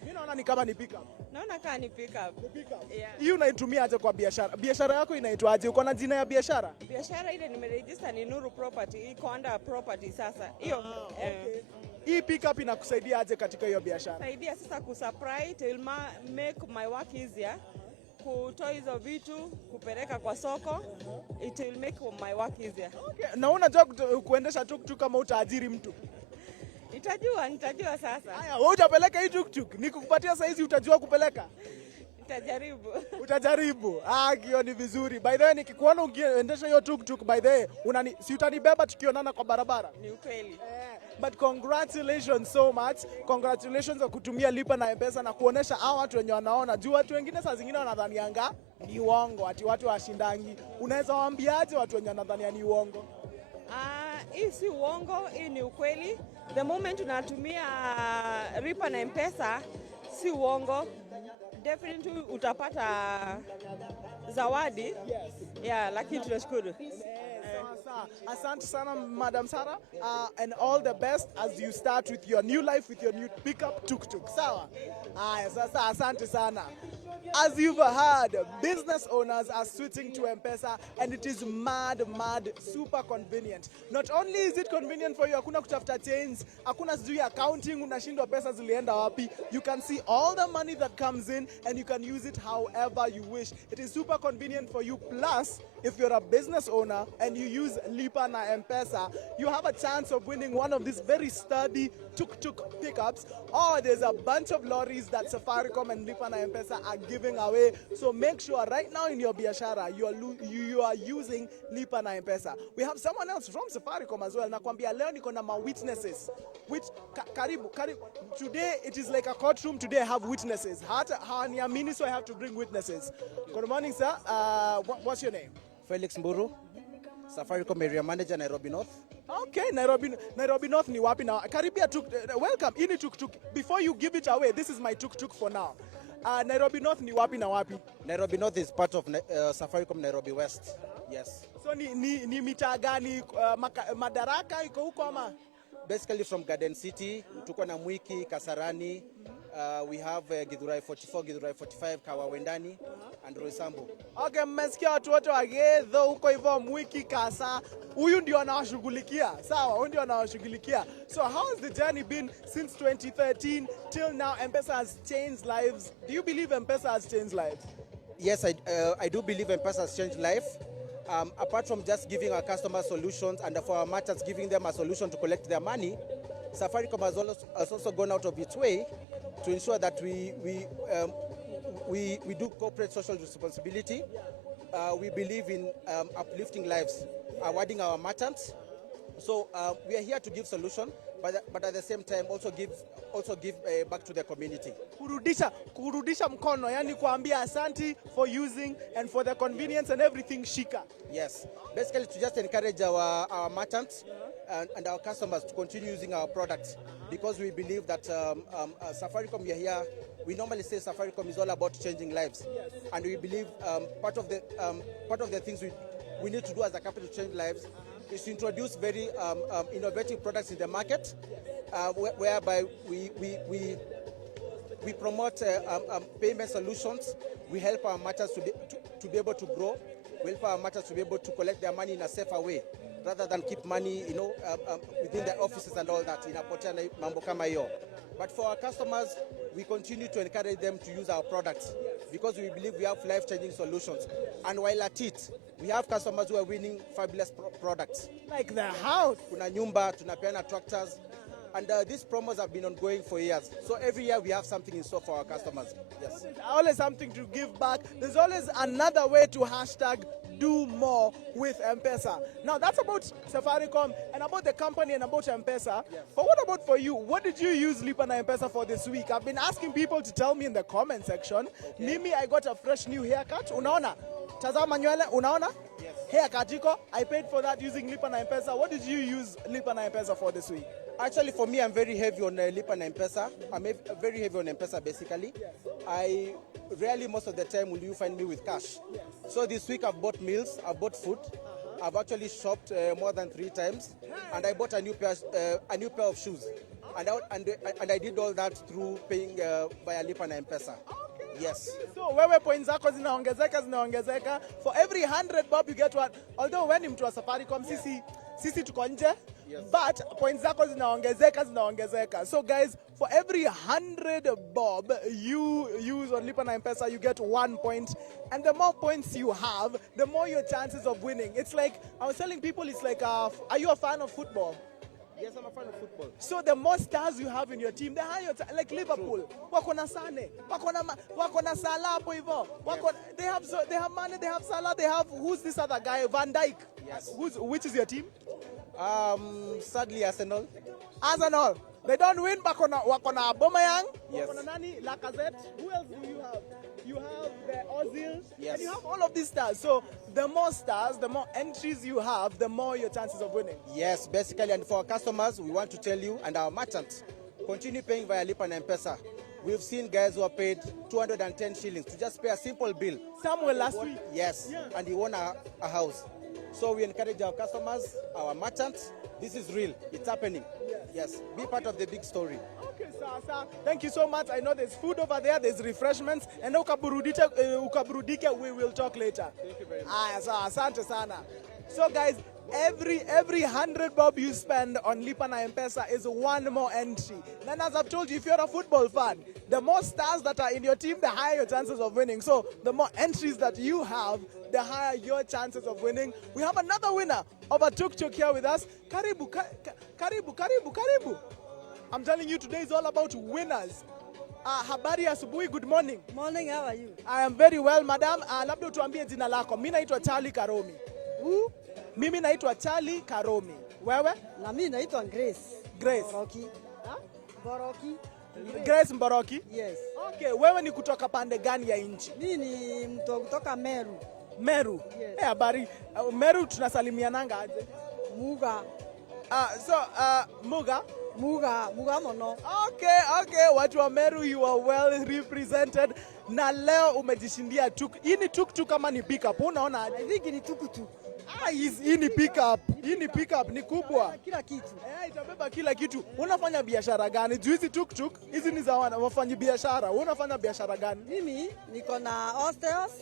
Mimi naona ni kama ni pickup. Naona kama ni pickup. Yeah. Hii unaitumia aje kwa biashara? Biashara yako inaitwaje? Uko na jina ya biashara? Biashara ile nimeregister ni Nuru Property, iko under property sasa. Hiyo okay. Hii pickup inakusaidia aje katika hiyo biashara? Saidia sasa kusupply, it will make my work easier. Kutoa hizo vitu kupeleka kwa soko, it will make my work easier. Okay. Na unajua kuendesha tuk-tuk kama utaajiri mtu? Nitajua sasa. Haya, wewe utapeleka hii tuk-tuk? Nikukupatia saizi utajua kupeleka? Nitajaribu. Utajaribu. Hiyo ni vizuri. By the way, nikikuona ukiendesha hiyo tuk-tuk, by the way, si utanibeba tukionana kwa barabara? Ni ukweli. But congratulations so much. Congratulations kwa kutumia Lipa na M-Pesa na kuonesha hao watu wenye wanaona. Juu watu wengine saa zingine wanadhanianga ni uongo, ati watu washindangi. Unaweza waambiaje watu wenye wanadhania ni uongo? Hii si uongo, hii ni ukweli. The moment unatumia Lipa na M-Pesa si uongo. Definitely utapata zawadi. Yes. Yeah, lakini tunashukuru. Asante sana Madam Sara, and all the best as you start with your new life with your new pickup tuk-tuk. Sawa? Sasa asante sana. As you've heard, business owners are switching to M-Pesa and it is mad, super convenient. Not only is it convenient for you, hakuna kutafuta change, hakuna sijui accounting, unashindwa pesa zilienda wapi. You can see all the money that comes in and you can use it however you wish. It is super convenient for you. Plus, if you're a business owner and you use Lipa na M-Pesa, you have a chance of winning one of these very sturdy tuk-tuk pickups, or there's a bunch of lorries that Safaricom and Lipa na M-Pesa are giving away. So make sure right now in your biashara, you are using Lipa na M-Pesa. We have someone else from Safaricom as well. Nakwambia leo niko na witnesses. Karibu. Today it is like a courtroom. Today I have witnesses. Hawaniamini, so I have to bring witnesses. Good morning, sir. What's your name? Felix Mburu, Safaricom Area Manager, Nairobi North. Okay, Nairobi North ni wapi now? Karibia welcome. Ini tuk-tuk. Before you give it away, this is my tuk-tuk for now. Nairobi North ni wapi na wapi? Nairobi North is part of Safaricom Nairobi West. Yes. So ni mitaa gani? Madaraka iko huko ama? Basically from Garden City, tuko na Mwiki, Kasarani. We have Githurai 44, Githurai 45, Kawawendani, and Roysambu. Okay, mmesikia watu wote wa Gedho huko hivyo Mwiki, Kasa. Huyu ndio anawashughulikia. Sawa, huyu ndio anawashughulikia. So how has the journey been since 2013 till now? M-Pesa has changed lives. Do you believe M-Pesa has changed lives? Yes, I do believe M-Pesa has changed life. Apart from just giving our customers solutions and for our merchants giving them a solution to collect their money, Safaricom has also gone out of its way to ensure that we do corporate social responsibility. We believe in uplifting lives, awarding our merchants. So we are here to give solution, but at the same time also give back to the community. Kurudisha mkono, yani kuambia asanti for using and for the convenience and everything shika. Yes, basically to just encourage our merchants and our customers to continue using our products, because we believe that Safaricom, we are here. We normally say Safaricom is all about changing lives, and we believe part of the things we need to do as a company to change lives is to introduce very innovative products in the market, whereby we promote payment solutions. We help our merchants to be able to grow. We help our merchants to be able to collect their money in a safer way, rather than keep money, within the offices and all that, inapotea na mambo kama hiyo. But for our customers, we continue to encourage them to use our products, because we believe we have life-changing solutions. And while at it, we have customers who are winning fabulous products. Like the house. Kuna nyumba, tunapeana tractors, and these promos have been ongoing for years. So every year we have something in store for our customers. Yes. There's always something to give back. There's always another way to #do more with M-Pesa. Now that's about Safaricom and about the company and about M-Pesa. Yes. But what about for you? What did you use Lipa na M-Pesa for this week? I've been asking people to tell me in the comment section. Okay. Mimi, I got a fresh new haircut. Unaona? Tazama nywele, unaona? Yes. Haircut iko. I paid for that using Lipa na M-Pesa. What did you use Lipa na M-Pesa for this week? Actually, for me, I'm very heavy on Lipa na M-Pesa. I'm very heavy on M-Pesa, basically. Yes. I rarely, most of the time, will you find me with cash. Yes. So this week, I've bought meals, I've bought food. I've actually shopped more than 3 times, and I bought a new pair of shoes. And I did all that through paying via Lipa na M-Pesa. Yes. So wewe points zako zinaongezeka. For every 100 bob you get one. Although when mtu wa Safaricom sisi tuko nje, but points zako zinaongezeka. So guys, for every 100 bob you use on Lipa na M-Pesa, you get 1 point. And the more points you have, the more your chances of winning. It's like, I was telling people, it's like, are you a fan of football? Yes, I'm a fan of football. So the more stars you have in your team, the higher, like Liverpool, wako na Sane, wako na Salah hapo hivyo. They have Mane, they have Salah, they have, who's this other guy, Van Dijk. Yes. Which is your team? Sadly, Arsenal. Arsenal. They don't win, wako na Aubameyang, yes. Wako na nani, Lacazette. Who else do you have? You have the Ozil, yes. And you have all of these stars. So the more stars, the more entries you have, the more your chances of winning. Yes, basically, and for our customers, we want to tell you, and our merchants, continue paying via Lipa na M-Pesa. We've seen guys who are paid 210 shillings to just pay a simple bill. Samuel last week. Yes, yeah. And he won a house. So we encourage our customers, our merchants. This is real. It's happening. Yes. Be part of the big story. Okay, Thank you so much. I know there's food over there, there's refreshments, and ukaburudike, we will talk later. Thank you very much. Asante sana. So guys, every 100 bob you spend on LipaNM M-Pesa is one more entry. And as I've told you, if you're a football fan, the more stars that are in your team, the higher your chances of winning. So the more entries that you have, the higher your chances of winning. We have another winner of a tuk-tuk here with us. Karibu. I'm telling you, today is all about winners. Habari asubuhi, good morning. Morning, how are you? I am very well, madam. Labda tuambie jina lako. Mimi naitwa Charlie Karomi. Who? Mimi naitwa Charlie Karomi. Wewe? Na mimi naitwa Grace. Grace. Mboroki. Mboroki. Grace Mboroki? Yes. Okay, wewe ni kutoka pande gani ya nchi? Mimi ni mtu kutoka Meru. Meru? Yes. Habari. Meru tunasalimiananga aje? Muga. Muga mono. Okay, watu wa Meru, you are well represented. Na leo umejishindia hii ni tuk-tuk kama ni pickup, unaona aje? I think ni tukutuk. Hii ni pickup. Hii ni pickup, ni kubwa. Kila kitu. Itabeba kila kitu. Unafanya biashara gani? Juu hizi tuk-tuk, hizi ni za wafanyi biashara. Unafanya biashara gani? Mimi niko na hostels.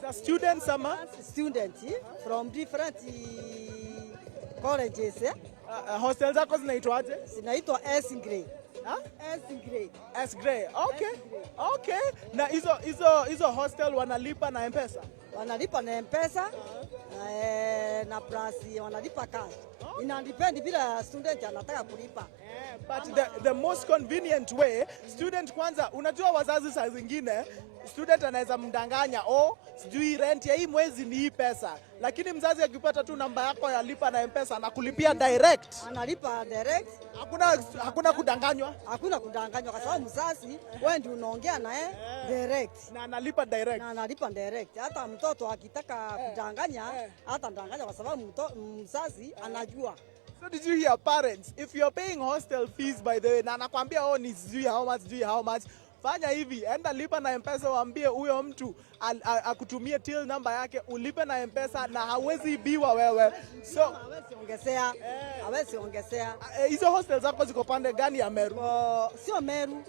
The students ama? Students from different colleges. Hostel zako zinaitwaje? Zinaitwa S-grade. S-grade. Okay. Na hizo hostel wanalipa na M-Pesa? Wanalipa na M-Pesa na plus wanalipa cash. Ina depend bila student anataka kulipa. But the most convenient way, student kwanza, unajua wazazi saa zingine student anaweza mdanganya, sijui rent ya hii mwezi ni hii pesa, lakini mzazi akipata tu namba yako ya lipa na M-Pesa na kulipia direct. Analipa direct. Hakuna kudanganywa. Hakuna kudanganywa kwa sababu mzazi wewe ndio unaongea naye direct. Na analipa direct. Hata mtoto akitaka kudanganya, hata ndanganya kwa sababu mzazi anajua. So did you hear, parents? If you're paying hostel fees, by the way, na anakuambia ni sijui how much, fanya hivi, enda lipa na M-Pesa, waambie huyo mtu akutumie till number yake, ulipe na M-Pesa na hawezi ibiwa wewe. So hawezi ongezea. Hizo hostel zako ziko pande gani ya Meru? Sio Meru.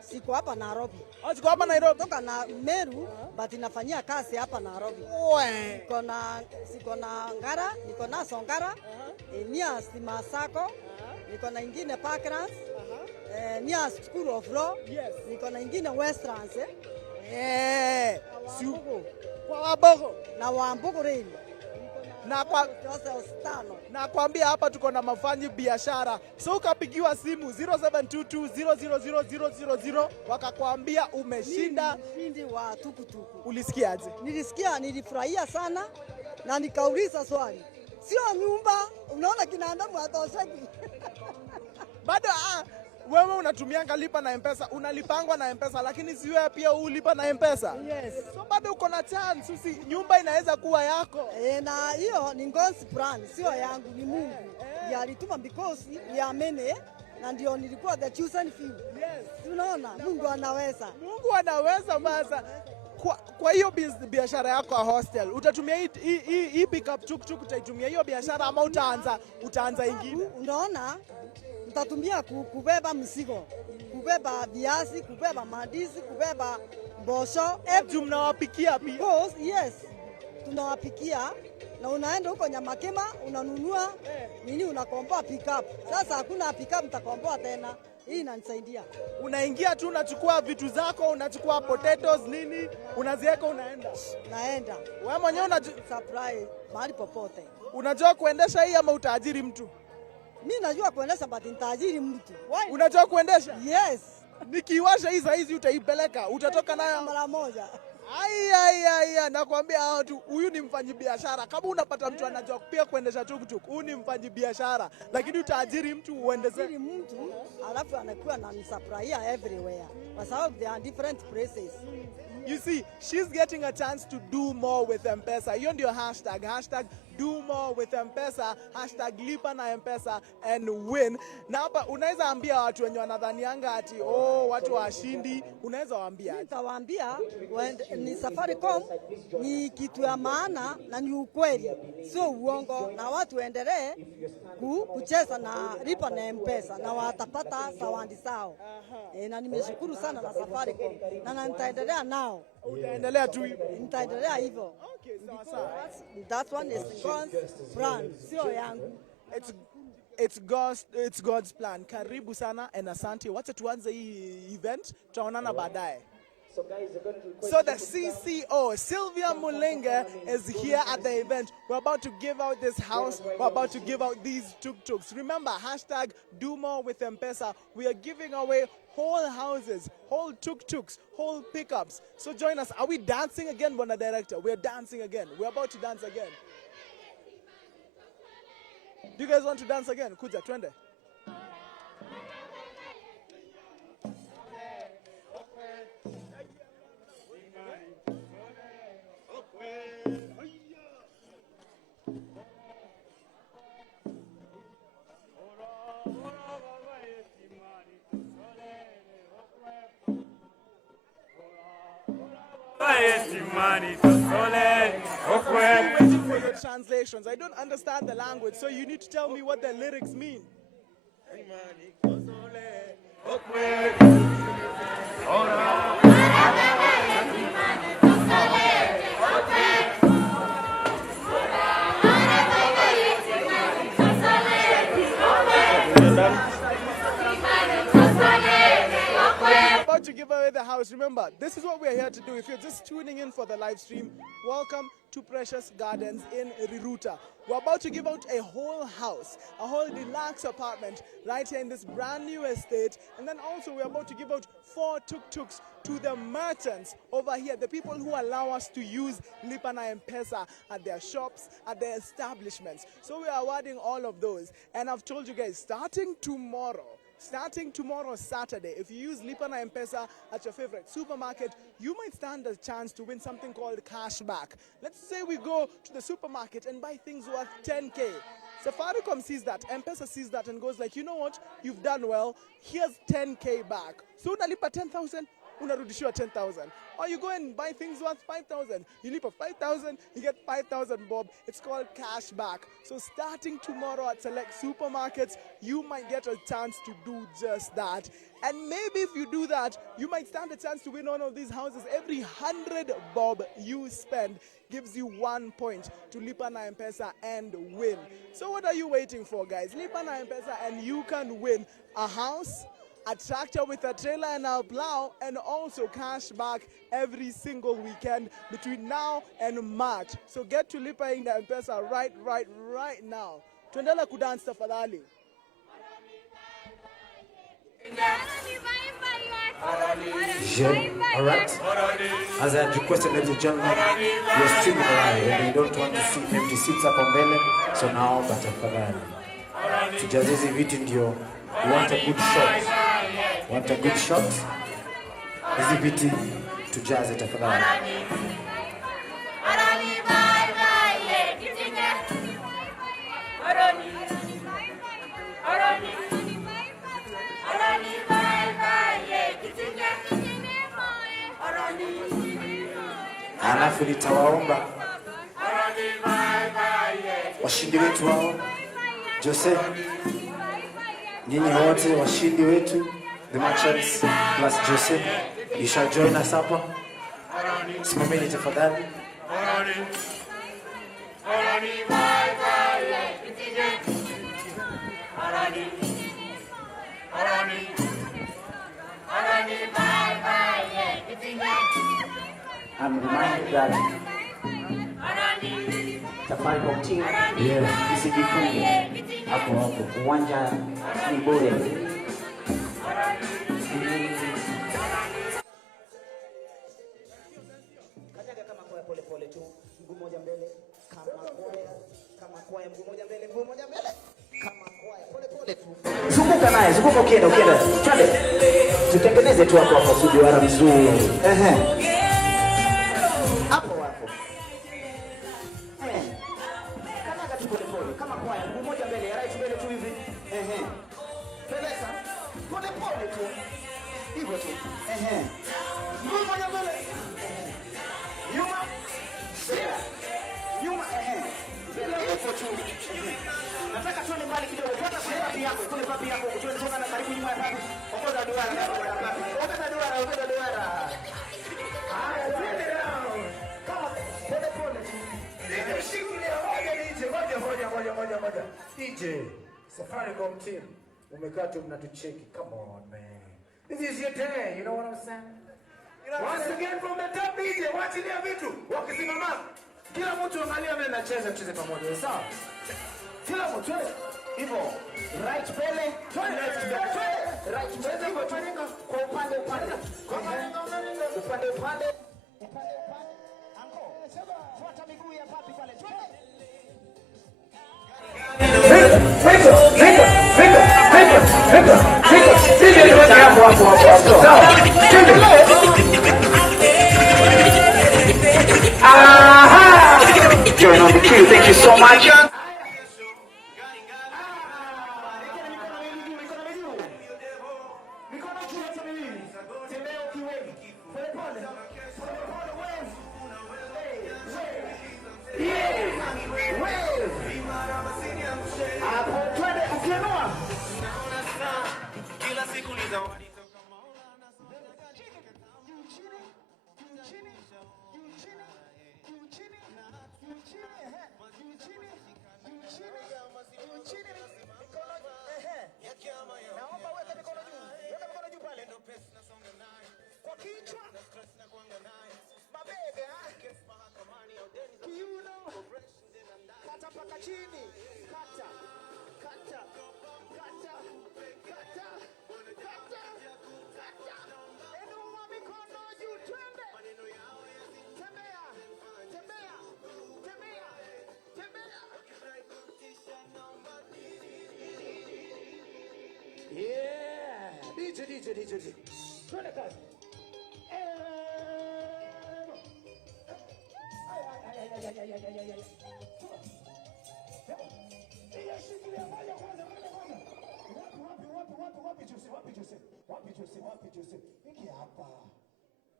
Siko hapa Nairobi. Siko hapa Nairobi. Toka na Meru, but inafanyia kazi hapa Nairobi. Siko na Ngara, niko na Songara, nia Stima Sako, niko na ingine Parklands, nia School of Law, niko na ingine Westlands. Kwa Wabogo. Na Wambogo Rail. Na kuambia hapa tuko na mafanyi biashara. So ukapigiwa simu 0722000000 wakakwambia umeshinda. Mshindi wa tukutuku. Ulisikiaje? Nilifurahia sana na nikauliza swali. Sio nyumba, unaona kinaandamu hatosheki. Bado wewe unatumianga lipa na M-Pesa, unalipangwa na M-Pesa, lakini si wewe pia ulipa na M-Pesa? Yes. So bado uko na chance, nyumba inaweza kuwa yako. Na hiyo ni God's plan, sio yangu, ni Mungu. Ndiye alituma because ya mene na ndio nilikuwa the chosen few. Yes. Unaona, Mungu anaweza. Basa. Kwa hiyo biashara yako ya hostel, utatumia hii pickup tuk-tuk, utaitumia hiyo biashara ama utaanza ingine? Unaona, nitatumia kubeba mzigo, kubeba viazi, kubeba mandizi, kubeba mbosho. Mnawapikia pia? Yes, tunawapikia. Na unaenda huko Nyamakema, unanunua nini, unakomboa pickup. Sasa hakuna pickup mtakomboa tena. Hii inanisaidia. Unaingia tu, unachukua vitu zako, unachukua potatoes nini, unaziweka, naenda. Wewe mwenyewe supply mahali popote. Unajua kuendesha hii ama utaajiri mtu? Mimi najua kuendesha but nitaajiri mtu. Unajua kuendesha? Yes. Nikiwasha hii saizi utaipeleka, utatoka nayo mara moja. Nakwambia huyu ni mfanyi biashara. Kama unapata mtu anajua pia kuendesha tuk-tuk, huyu ni mfanyi biashara. Lakini utaajiri mtu uendeshe. Mtu alafu anakuwa na supply everywhere. Kwa sababu there are different places. You see, she's getting a chance to do more with M-Pesa. Hiyo ndio hashtag do more with M-Pesa, #LipaNM and win. Na hapa unaweza ambia watu wenye wanadhanianga ati watu washindi, unaweza waambia? Nitawaambia ni Safaricom ni kitu ya maana na ni ukweli, sio uongo, na watu waendelee kucheza na Lipa na M-Pesa na watapata zawadi zao. Na nimeshukuru sana na Safaricom na nitaendelea nao. Utaendelea tu hivyo? Nitaendelea hivyo. Okay, sawa. That one is God's plan, sio yangu. It's God's plan. Karibu sana and asante. Wacha tuanze hii event, tutaonana baadaye. So the CCO, Sylvia Mulinga, is here at the event. We're about to give out this house. We're about to give out these tuk-tuks. Remember, #do more with M-Pesa. We are giving away whole houses, whole tuk-tuks, whole pickups. So join us. Are we dancing again, Bwana Director? We're dancing again. We're about to dance again. Do you guys want to dance again? Kuja, twende. Waiting for your translations. I don't understand the language, so you need to tell me what the lyrics mean. About to give away the house. Remember, this is what we're here to do. If you're just tuning in for the live stream, welcome to Precious Gardens in Riruta. We're about to give out a whole house, a whole deluxe apartment right here in this brand new estate. And then also we're about to give out 4 tuk-tuks to the merchants over here, the people who allow us to use Lipa na M-Pesa at their shops, at their establishments. So we are awarding all of those. And I've told you guys, starting tomorrow, Saturday, if you use Lipa na M-Pesa at your favorite supermarket, you might stand a chance to win something called cashback. Let's say we go to the supermarket and buy things worth 10K. Safaricom sees that, M-Pesa sees that and goes like, you know what, you've done well, here's 10K back. So unalipa 10,000, unarudishiwa 10,000. Or you go and buy things worth 5,000. You lipa 5,000, you get 5,000 bob. It's called cashback. So starting tomorrow at select supermarkets, you might get a chance to do just that. And maybe if you do that, you might stand a chance to win one of these houses. Every 100 bob you spend gives you 1 point to Lipa na M-Pesa and win. So what are you waiting for, guys? Lipa na M-Pesa and you can win a house, a tractor with a trailer and a plow, and also cash back every single weekend between now and March. So get to Lipa na M-Pesa right now. Tuendelea kudance tafadhali. Alright. As I had requested, ladies and gentlemen, you're streaming live and you don't want to see empty seats up on mbele. So now, tafadhali tujaze hizi viti ndio. You want a good shot? Want a good shot? Hizi viti tujaze tafadhali. Alafu nitawaomba washindi wetu hao, Jose, nyinyi wote washindi wetu, the merchants plus Jose, you shall join us hapa. Simameni tafadhali. I'm reminded that Safaricom team isijifunge hapo uwanja ni bure. Kanyaga kama kwa pole pole tu, mguu mmoja mbele, kama kwa mguu mmoja mbele, mguu mmoja mbele, kama kwa pole pole tu. Zunguka naye, zunguka ukienda. Twende. Tutengeneze tu hapo studio ara vizuri. Hapo. hivyo tu. Mguu mmoja mbele. Nyuma. Nyuma, mbele hapo tu. Nataka tuone mbali kidogo. Fuata kule papi yako, tuone songa na karibu nyuma ya papi. Ongoza duara na papi. Ongoza duara. Haya, twende down. Kama pole tu. Nimeshikilia moja. DJ, Safcom team, umekaa tu mnatucheki. Come on, man. This is your day, you know what I'm saying? Once again from the top, DJ, wachilia vitu. Wakisimama, kila mtu angalia mimi nacheza, tucheze pamoja, sawa? Kila mtu hivyo, right mbele, left back, right mbele hivyo kwa upande. Fuata miguu ya papi pale. Join on the queue. Thank you so much. DJ. Twende kazi. Wapi Jose? Ingia hapa.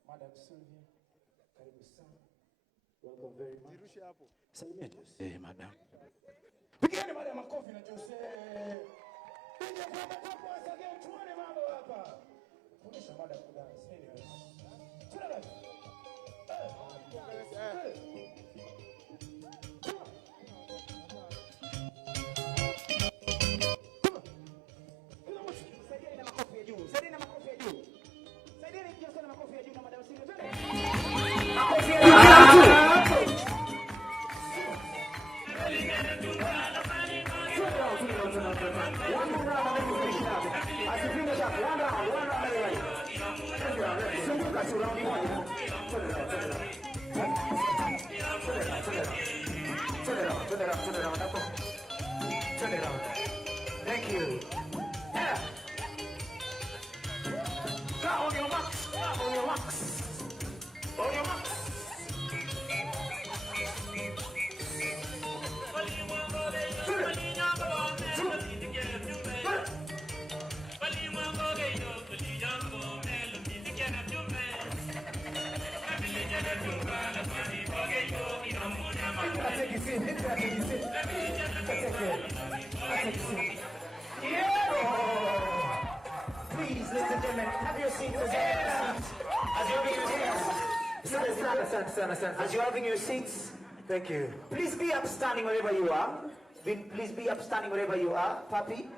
Madam Sylvia, karibu sana. Welcome very much. Nirushe hapo. Salimia Jose, madam. Pigeni madam makofi na Jose. Ingia kwa makofi once again, tuone mambo hapa. Fundisha madam kudance. Anyway. Twende. Thank you. Yeah. Go on your marks. On your marks. On your marks. Please, ladies and gentlemen, have your seats. As you're having your seats, thank you. Please be upstanding wherever you are. Please be upstanding wherever you are. Papi,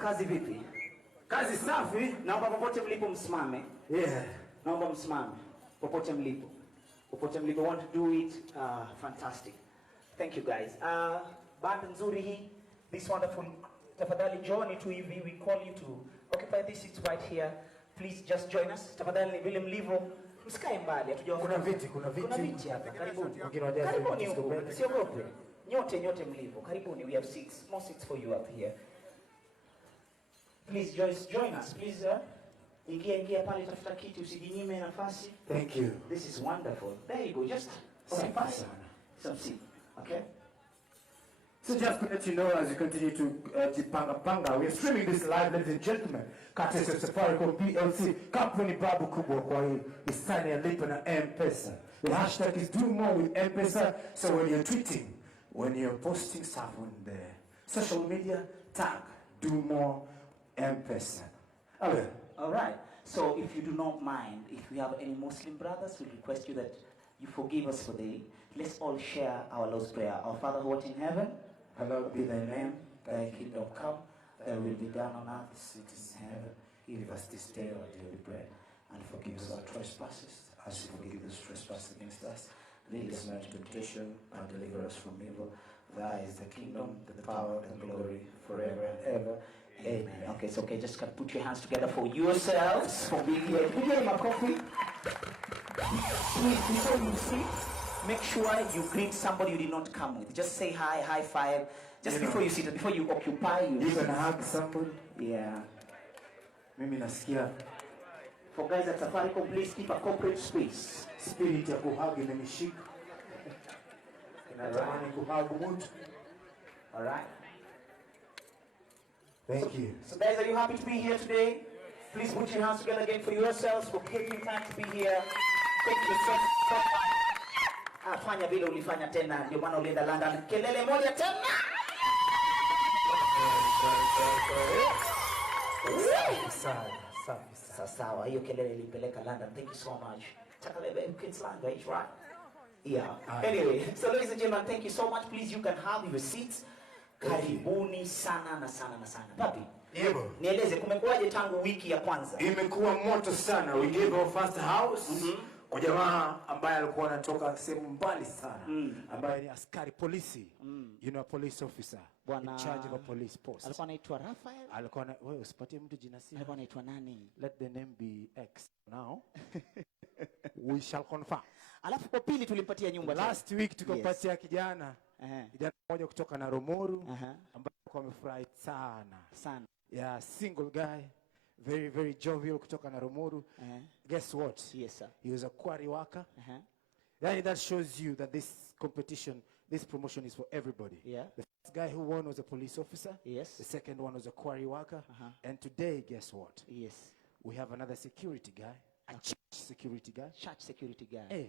kazi vipi? Kazi safi. Naomba popote mlipo msimame. Yeah. Naomba msimame. Popote mlipo. Popote mlipo. Want to do it. Fantastic. Thank you guys. Band nzuri hii. This wonderful. Tafadhali join tu hivi. We call you to occupy this seats right here. Please just join us. Tafadhali vile mlivyo. Msikae mbali. Kuna viti hapa. Karibuni. Karibuni huko. Siogope. Nyote mlivyo. Karibuni. We have seats. More seats for you up here. Please join us. Please ingia pale, tafuta kiti, usijinyime nafasi. Thank you. This is wonderful. There you go. Just some seat. Okay? So just to let you know, as you continue to Panga, we are streaming this live, ladies and gentlemen. Courtesy of Safcom PLC, kampuni babu kubwa kwa hii isani ya lipa na M-Pesa. The hashtag is do more with M-Pesa. So when you're tweeting, when you're posting stuff on the social media, tag do more M-Pesa. Okay. All right. So if you do not mind, if we have any Muslim brothers, we request you that you forgive us for the. Let's all share our Lord's Prayer. Our Father who art in heaven, hallowed be thy name. Thy kingdom come. Thy will be done on earth as it is in heaven. Give us this day our daily bread, and forgive us our trespasses, as we forgive those trespass against us. Lead us not into temptation, and deliver us from evil. Thy is the kingdom, the power, and glory, forever and ever. Amen. Okay, it's okay. Just put your hands together for yourselves, for being here. Can you get him a coffee? Please, before you sit, make sure you greet somebody you did not come with. Just say hi, high five. Just before you sit, before you occupy. You can hug somebody. Yeah. Mimi nasikia. For guys at Safaricom, please keep a corporate space. Spirit ya kuhug imenishika. Natamani kuhug mtu. All right. Thank you. So guys, are you happy to be here today? Please put your hands together again for yourselves for taking time to be here. Thank you so much. Fanya vile ulifanya tena, ndio maana ulienda London. Kelele moja tena. Sawa, hiyo kelele ilipeleka London. Thank you so much. Takalebe kids language, right? Yeah. Anyway, so ladies and gentlemen, thank you so much. Please, you can have your seats. Karibuni sana na sana na sana. Papi, Yebo. Nieleze kumekuwaje tangu wiki ya kwanza? Imekuwa moto sana. We gave our first house kwa jamaa ambaye alikuwa anatoka sehemu mbali sana, ambaye ni askari polisi. You know, a police officer. In charge of a police post. Alikuwa anaitwa Rafael? Alikuwa na wewe usipatie mtu jina si. Alikuwa anaitwa nani? Let the name be X. Now we shall confirm. Alafu kwa pili tulimpatia nyumba last week tukampatia kijana. Kijana mmoja kutoka na Romoru ambaye alikuwa amefurahi sana. Yeah, single guy, very very jovial kutoka na Romoru. Guess what? Yes sir. He was a quarry worker. Yani that shows you that this competition, this promotion is for everybody. Yeah. The first guy who won was a police officer. Yes. The second one was a quarry worker. And today, guess what? Yes. We have another security guy. A church security guy. Church security guy. Hey.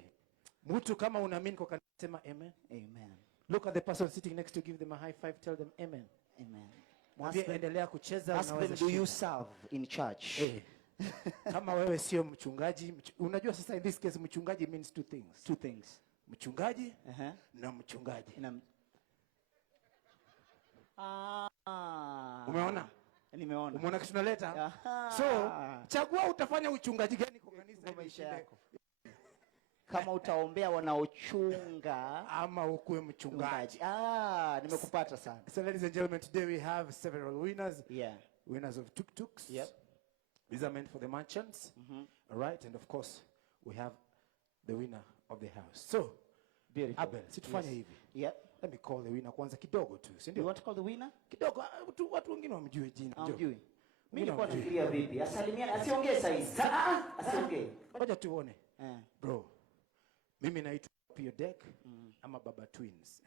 Mtu kama unaamini kwa kanisa sema amen. Amen. Look at the person sitting next to, give them a high five, tell them amen. Amen. Mwambie endelea kucheza. Ask them, do you serve in church? Hey. Kama wewe sio mchungaji, unajua sasa in this case mchungaji means two things. Two things. Mchungaji na mchungaji. Umeona? Nimeona. Umeona kitu naleta? So, chagua utafanya uchungaji gani kwa kanisa maisha yako. Kama utaombea wanaochunga ama ukuwe mchungaji. Nimekupata sana. So ladies and gentlemen, today we have several winners. Yeah. Winners of tuk-tuks. Yep. These are meant for the merchants. All right, and of course, we have the winner of the house. So, beautiful. Abel, situfanya hivi. Yep. Let me call the winner kwanza kidogo tu, si ndio? You want to call the winner? Kidogo, watu wengine wamjue jina. Mjui. Mimi nilikuwa nafikiria vipi? Asalimiane, asiongee saizi. Asiongee. Ngoja tuone. Bro. Mimi naitwa OdeQ ama Baba Twins.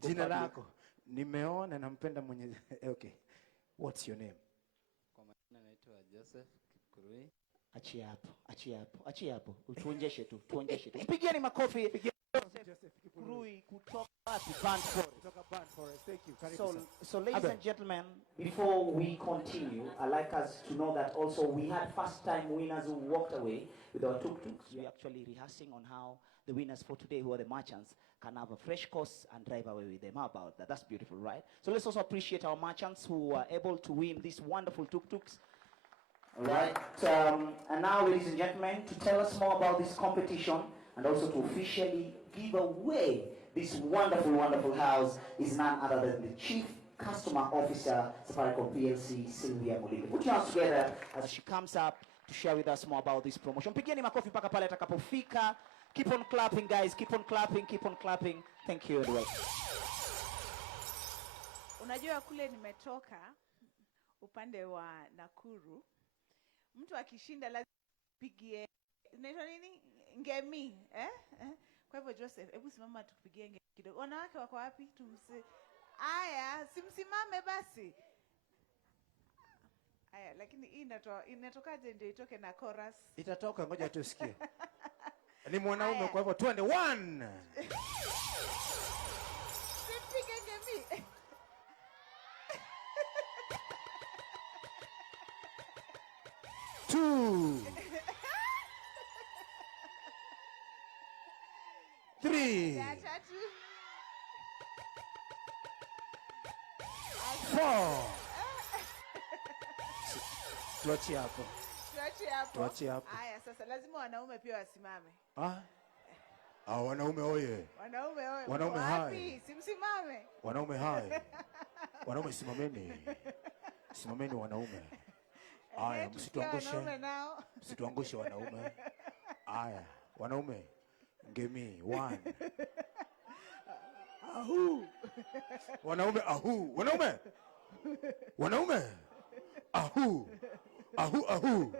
Jina lako nimeona nampenda mwenye. Okay. What's your name? Kwa majina naitwa Joseph Kurui. Achia hapo. Tuonjeshe tu. Mpigieni makofi. Joseph Kurui kutoka Banford. Thank you. So ladies and gentlemen, before we continue, I'd like us to know that also we had first time winners who walked away with our tuk-tuks. We're actually rehearsing on how the winners for today, who are the merchants, can have a fresh course and drive away with them. How about that? That's beautiful, right? So let's also appreciate our merchants who are able to win these wonderful tuk-tuks. All right. And now, ladies and gentlemen, to tell us more about this competition and also to officially give away this wonderful, wonderful house is none other than the Chief Customer Officer, Safaricom PLC, Sylvia Mulinde. Put your hands together as she comes up to share with us more about this promotion. Pigeni makofi mpaka pale atakapofika. Keep on clapping, guys. Keep on clapping. Keep on clapping. Thank you anyway. Unajua kule nimetoka upande wa Nakuru, mtu akishinda lazima pigie, unaitwa nini? Ngemi, Kwa hivyo Joseph, hebu simama tukupigie ngemi kidogo. Wanawake wako wapi? Aya, simsimame basi. Aya, lakini hii inatokaje ndio itoke na chorus? Itatoka, ngoja tusikie. Ni mwanaume, kwa hivyo twende 1. Simpige ngemi. 2 3 4. Tuachie hapo. Tuachie hapo. Haya, sasa lazima wanaume pia wasimame. Wanaume oye. Wanaume oye. Wanaume hai. Simsimame. Wanaume hai. Wanaume simameni. Simameni wanaume. Haya, msituangushe. Msituangushe wanaume. Haya, wanaume. Ngemi 1. Ahu. Wanaume ahu. Wanaume. Wanaume. Ahu. Ahu ahu.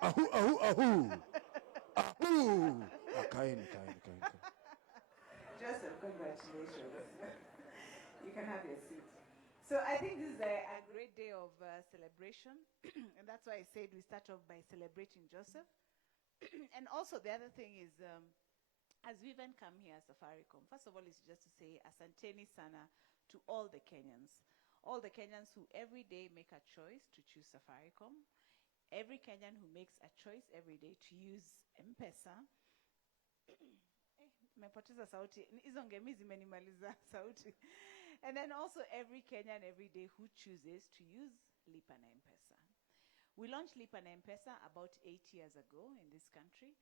Ahu ahu ahu. Ahu. Kaeni. Joseph, congratulations. You can have your seat. So I think this is a great day of celebration. And that's why I said we start off by celebrating Joseph. And also the other thing is, as we even come here as Safaricom, first of all, it's just to say asanteni sana to all the Kenyans. All the Kenyans who every day make a choice to choose Safaricom. Every Kenyan who makes a choice every day to use M-Pesa. Mepoteza sauti. Hizo ngemi zimenimaliza sauti. And then also every Kenyan every day who chooses to use LipaNM Pesa. We launched LipaNM Pesa about 8 years ago in this country.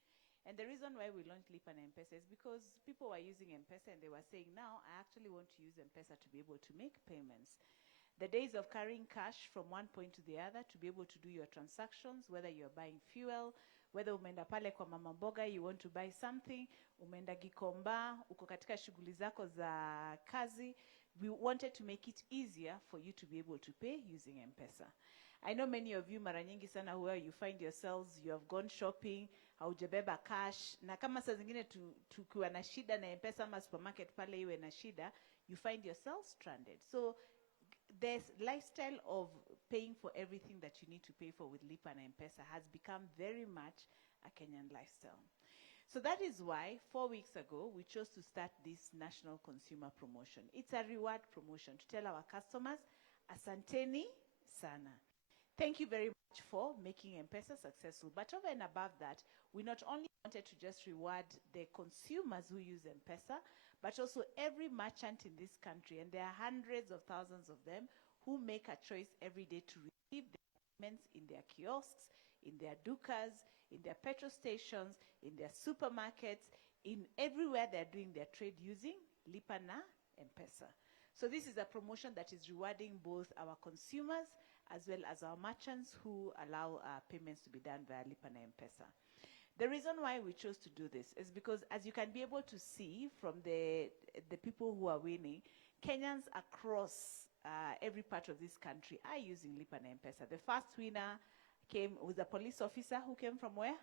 And the reason why we launched LipaNM Pesa is because people were using M-Pesa and they were saying, now I actually want to use M-Pesa to be able to make payments. The days of carrying cash from one point to the other to be able to do your transactions, whether you're buying fuel, whether umeenda pale kwa mama mboga, you want to buy something, umeenda Gikomba, uko katika shughuli zako za kazi, we wanted to make it easier for you to be able to pay using M-Pesa. I know many of you mara nyingi sana where you find yourselves, you have gone shopping, haujabeba cash, na kama saa zingine tukiwa na shida na M-Pesa ama supermarket pale iwe na shida, you find yourself stranded. So this lifestyle of paying for everything that you need to pay for with Lipa and M-Pesa has become very much a Kenyan lifestyle. So that is why 4 weeks ago, we chose to start this national consumer promotion. It's a reward promotion to tell our customers, asanteni sana. Thank you very much for making M-Pesa successful. But over and above that, we not only wanted to just reward the consumers who use M-Pesa, but also every merchant in this country, and there are hundreds of thousands of them, who make a choice every day to receive their payments in their kiosks, in their dukas, in their petrol stations, in their supermarkets, in everywhere they're doing their trade using Lipa na M-Pesa. So this is a promotion that is rewarding both our consumers as well as our merchants who allow payments to be done via Lipa na M-Pesa. The reason why we chose to do this is because, as you can be able to see from the people who are winning, Kenyans across every part of this country are using Lipa na M-Pesa. The first winner was a police officer who came from where?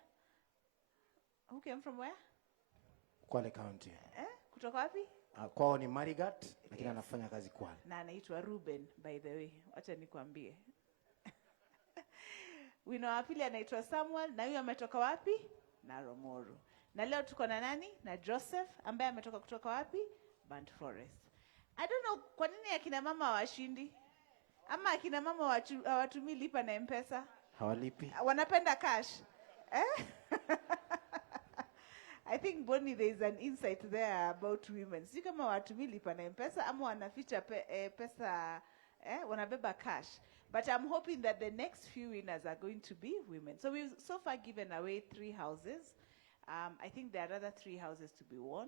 Who came from where? Kwale County. Kutoka wapi? Kwao ni Marigat, lakini anafanya kazi Kwale. Na anaitwa Ruben, by the way. Wacha nikwambie. Wino wa pili anaitwa Samuel, na huyo ametoka wapi? Na Romoro. Na leo tuko na nani? Na Joseph, ambaye ametoka kutoka wapi? Band Forest. I don't know kwa nini akina mama hawashindi? Ama akina mama hawatumii Lipa na M-Pesa? Hawalipi. Wanapenda cash. I think Bonnie, there is an insight there about women. Si kama watumii Lipa na M-Pesa ama wanaficha pesa wanabeba cash. But I'm hoping that the next few winners are going to be women. So we've so far given away 3 houses. I think there are other 3 houses to be won.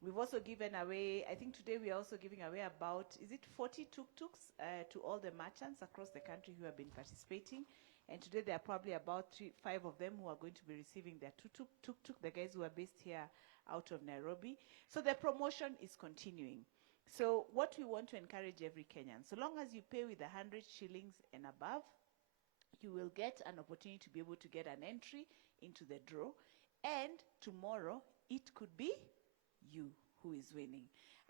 We've also given away, I think today we are also giving away about, is it 40 tuk-tuks to all the merchants across the country who have been participating. And today there are probably about 5 of them who are going to be receiving their tuk-tuk, the guys who are based here out of Nairobi. So the promotion is continuing. So what we want to encourage every Kenyan, so long as you pay with 100 shillings and above, you will get an opportunity to be able to get an entry into the draw. And tomorrow, it could be you who is winning.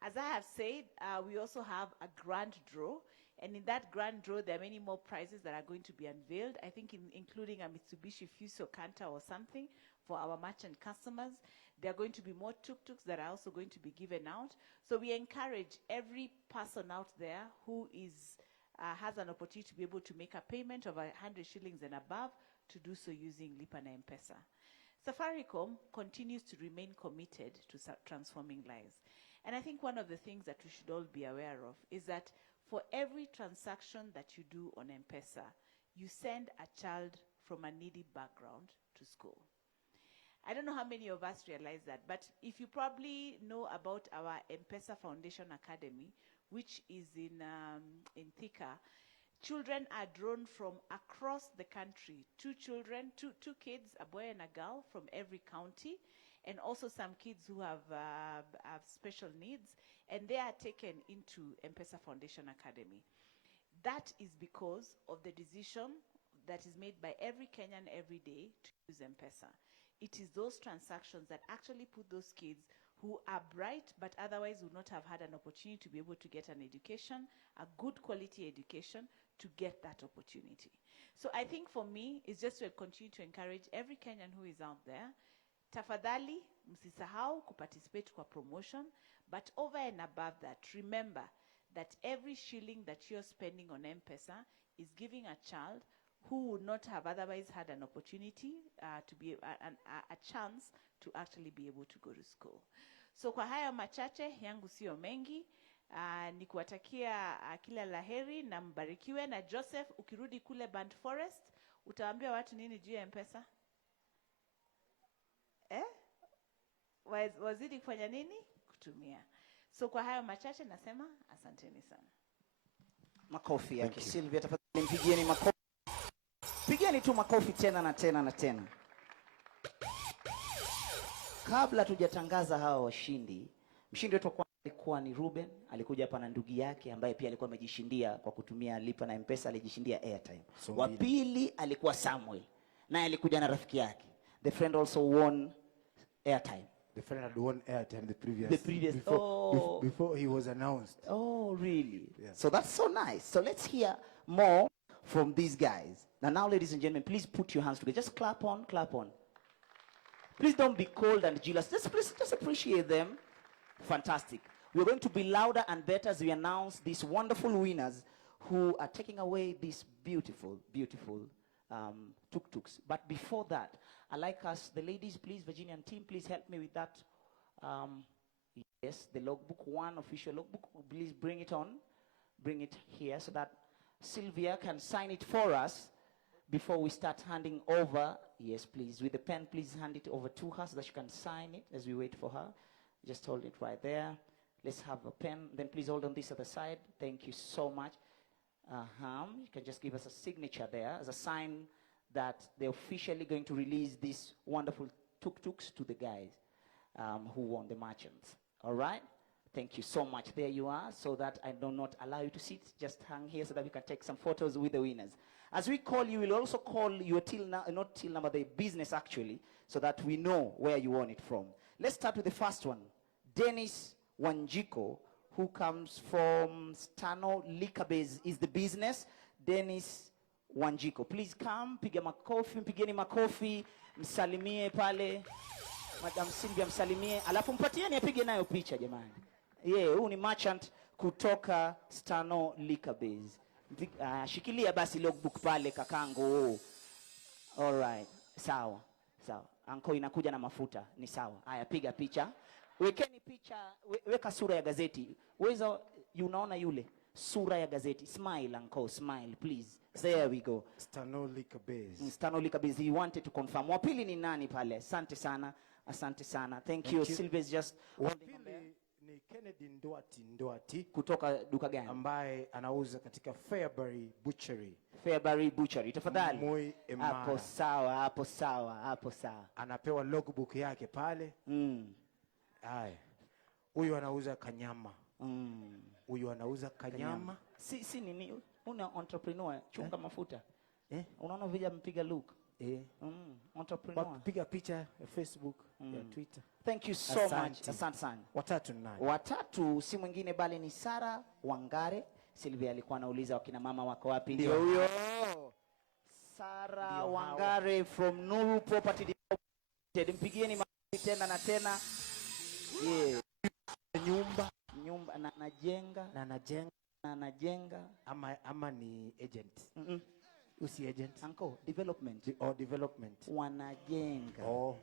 As I have said, we also have a grand draw. And in that grand draw, there are many more prizes that are going to be unveiled. I think including a Mitsubishi Fuso Canter or something for our merchant customers. There are going to be more tuk-tuks that are also going to be given out. So we encourage every person out there who has an opportunity to be able to make a payment of 100 shillings and above to do so using LipaNM Pesa. Safaricom continues to remain committed to transforming lives. And I think one of the things that we should all be aware of is that for every transaction that you do on M-Pesa, you send a child from a needy background to school. I don't know how many of us realize that, but if you probably know about our M-Pesa Foundation Academy, which is in Thika, children are drawn from across the country. Two kids, a boy and a girl from every county, and also some kids who have special needs, and they are taken into M-Pesa Foundation Academy. That is because of the decision that is made by every Kenyan every day to use M-Pesa. It is those transactions that actually put those kids who are bright but otherwise would not have had an opportunity to be able to get an education, a good quality education, to get that opportunity. So I think for me, it's just to continue to encourage every Kenyan who is out there, tafadhali, msisahau kuparticipate kwa promotion, but over and above that, remember that every shilling that you're spending on M-Pesa is giving a child who would not have otherwise had an opportunity to be a chance to actually be able to go to school. So kwa haya machache yangu sio mengi, ni kuwatakia kila laheri na mbarikiwe. Na Joseph, ukirudi kule Band Forest, utawaambia watu nini juu ya M-Pesa? Wazidi kufanya nini? Kutumia. So kwa hayo machache nasema asanteni sana. Makofi yake Sylvia, tafadhali mpigieni makofi. Pigeni tu makofi tena na tena na tena. Kabla tujatangaza hawa washindi, mshindi wetu wa alikuwa ni Ruben, alikuja hapa na ndugu yake ambaye pia alikuwa amejishindia kwa kutumia lipa na M-Pesa, alijishindia airtime. Wa pili alikuwa Samuel, naye alikuja na rafiki yake. The friend also won airtime. The friend had won airtime before he was announced. Oh, really? Yes. So that's so nice. So let's hear more from these guys. Now, ladies and gentlemen, please put your hands together. Just clap on, clap on. Please don't be cold and jealous. Just appreciate them. Fantastic. We're going to be louder and better as we announce these wonderful winners who are taking away these beautiful, beautiful tuk-tuks. But before that, I'd like us, the ladies, please, Virginia and team, please help me with that. Yes, the logbook, one official logbook. Please bring it on. Bring it here so that Sylvia can sign it for us before we start handing over. Yes, please. With the pen, please hand it over to her so that she can sign it as we wait for her. Just hold it right there. Let's have a pen. Then please hold on this other side. Thank you so much. You can just give us a signature there as a sign that they're officially going to release these wonderful tuk-tuks to the guys who won the merchants. All right? Thank you so much. There you are, so that I do not allow you to sit. Just hang here so that we can take some photos with the winners. As we call you, we'll also call your not till number, the business actually, so that we know where you won it from. Let's start with the first one. Dennis Wanjiko, who comes from Stano Likabez, is the business. Dennis Wanjiko, please come. Piga makofi, mpigeni makofi, msalimie pale. Madam Sylvia msalimie, alafu mpatieni apige nayo picha jamani. Huyu ni merchant kutoka Stano Likabez. Shikilia basi logbook pale kakangu. All right. Sawa. Sawa. Anko inakuja na mafuta. Ni sawa. Haya, piga picha. Wekeni picha, weka sura ya gazeti. Weza unaona yule sura ya gazeti. Smile anko, smile please. There we go. Stano Likabez. Stano Likabez. He wanted to confirm. Wa pili ni nani pale? Asante sana. Asante sana. Thank you. Sylvia's just holding on there. Ni Kennedy Ndoati kutoka duka gani? Ambaye anauza katika Fairbury Butchery. Fairbury Butchery. Tafadhali. Moi Emara. Hapo sawa, hapo sawa, hapo sawa. Anapewa logbook yake pale. Haya. Huyu anauza kanyama. Huyu anauza kanyama. Si nini? Una entrepreneur chunga mafuta. Unaona vile mpiga look. Entrepreneur. Piga picha ya Facebook, ya Twitter. Thank you so much. Asante sana. Watatu ni nani? Watatu si mwingine bali ni Sara Wangare. Sylvia alikuwa anauliza wakina mama wako wapi? Ndio huyo. Sara Wangare from Nuru Property Development. Mpigieni makofi tena na tena. Nyumba na anajenga ama ni agent. Usi agent. Uncle, development. Development. Wanajenga.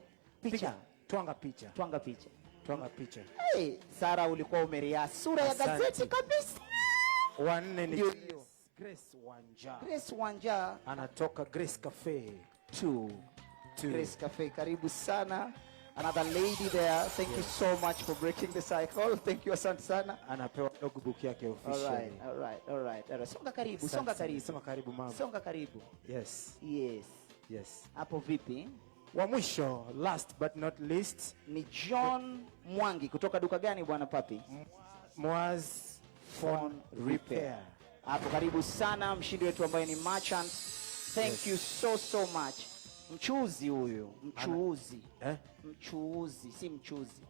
Picha. Twanga picha. Hey, Sara ulikuwa umeria sura ya gazeti kabisa. Wanne ni Grace Wanja. Anatoka Grace Cafe. 2. Grace Cafe, karibu sana. Another lady there. Thank you so much for breaking the cycle. Thank you, asante sana. Anapewa logbook yake officially. All right. Songa karibu mama. Songa karibu. Yes. Hapo vipi? Wa mwisho, last but not least, ni John Mwangi kutoka duka gani bwana Papi? Mwaz Phone Repair. Hapo karibu sana mshindi wetu ambaye ni merchant. Thank you so much. Mchuuzi huyu, mchuuzi. Mchuuzi, si mchuzi.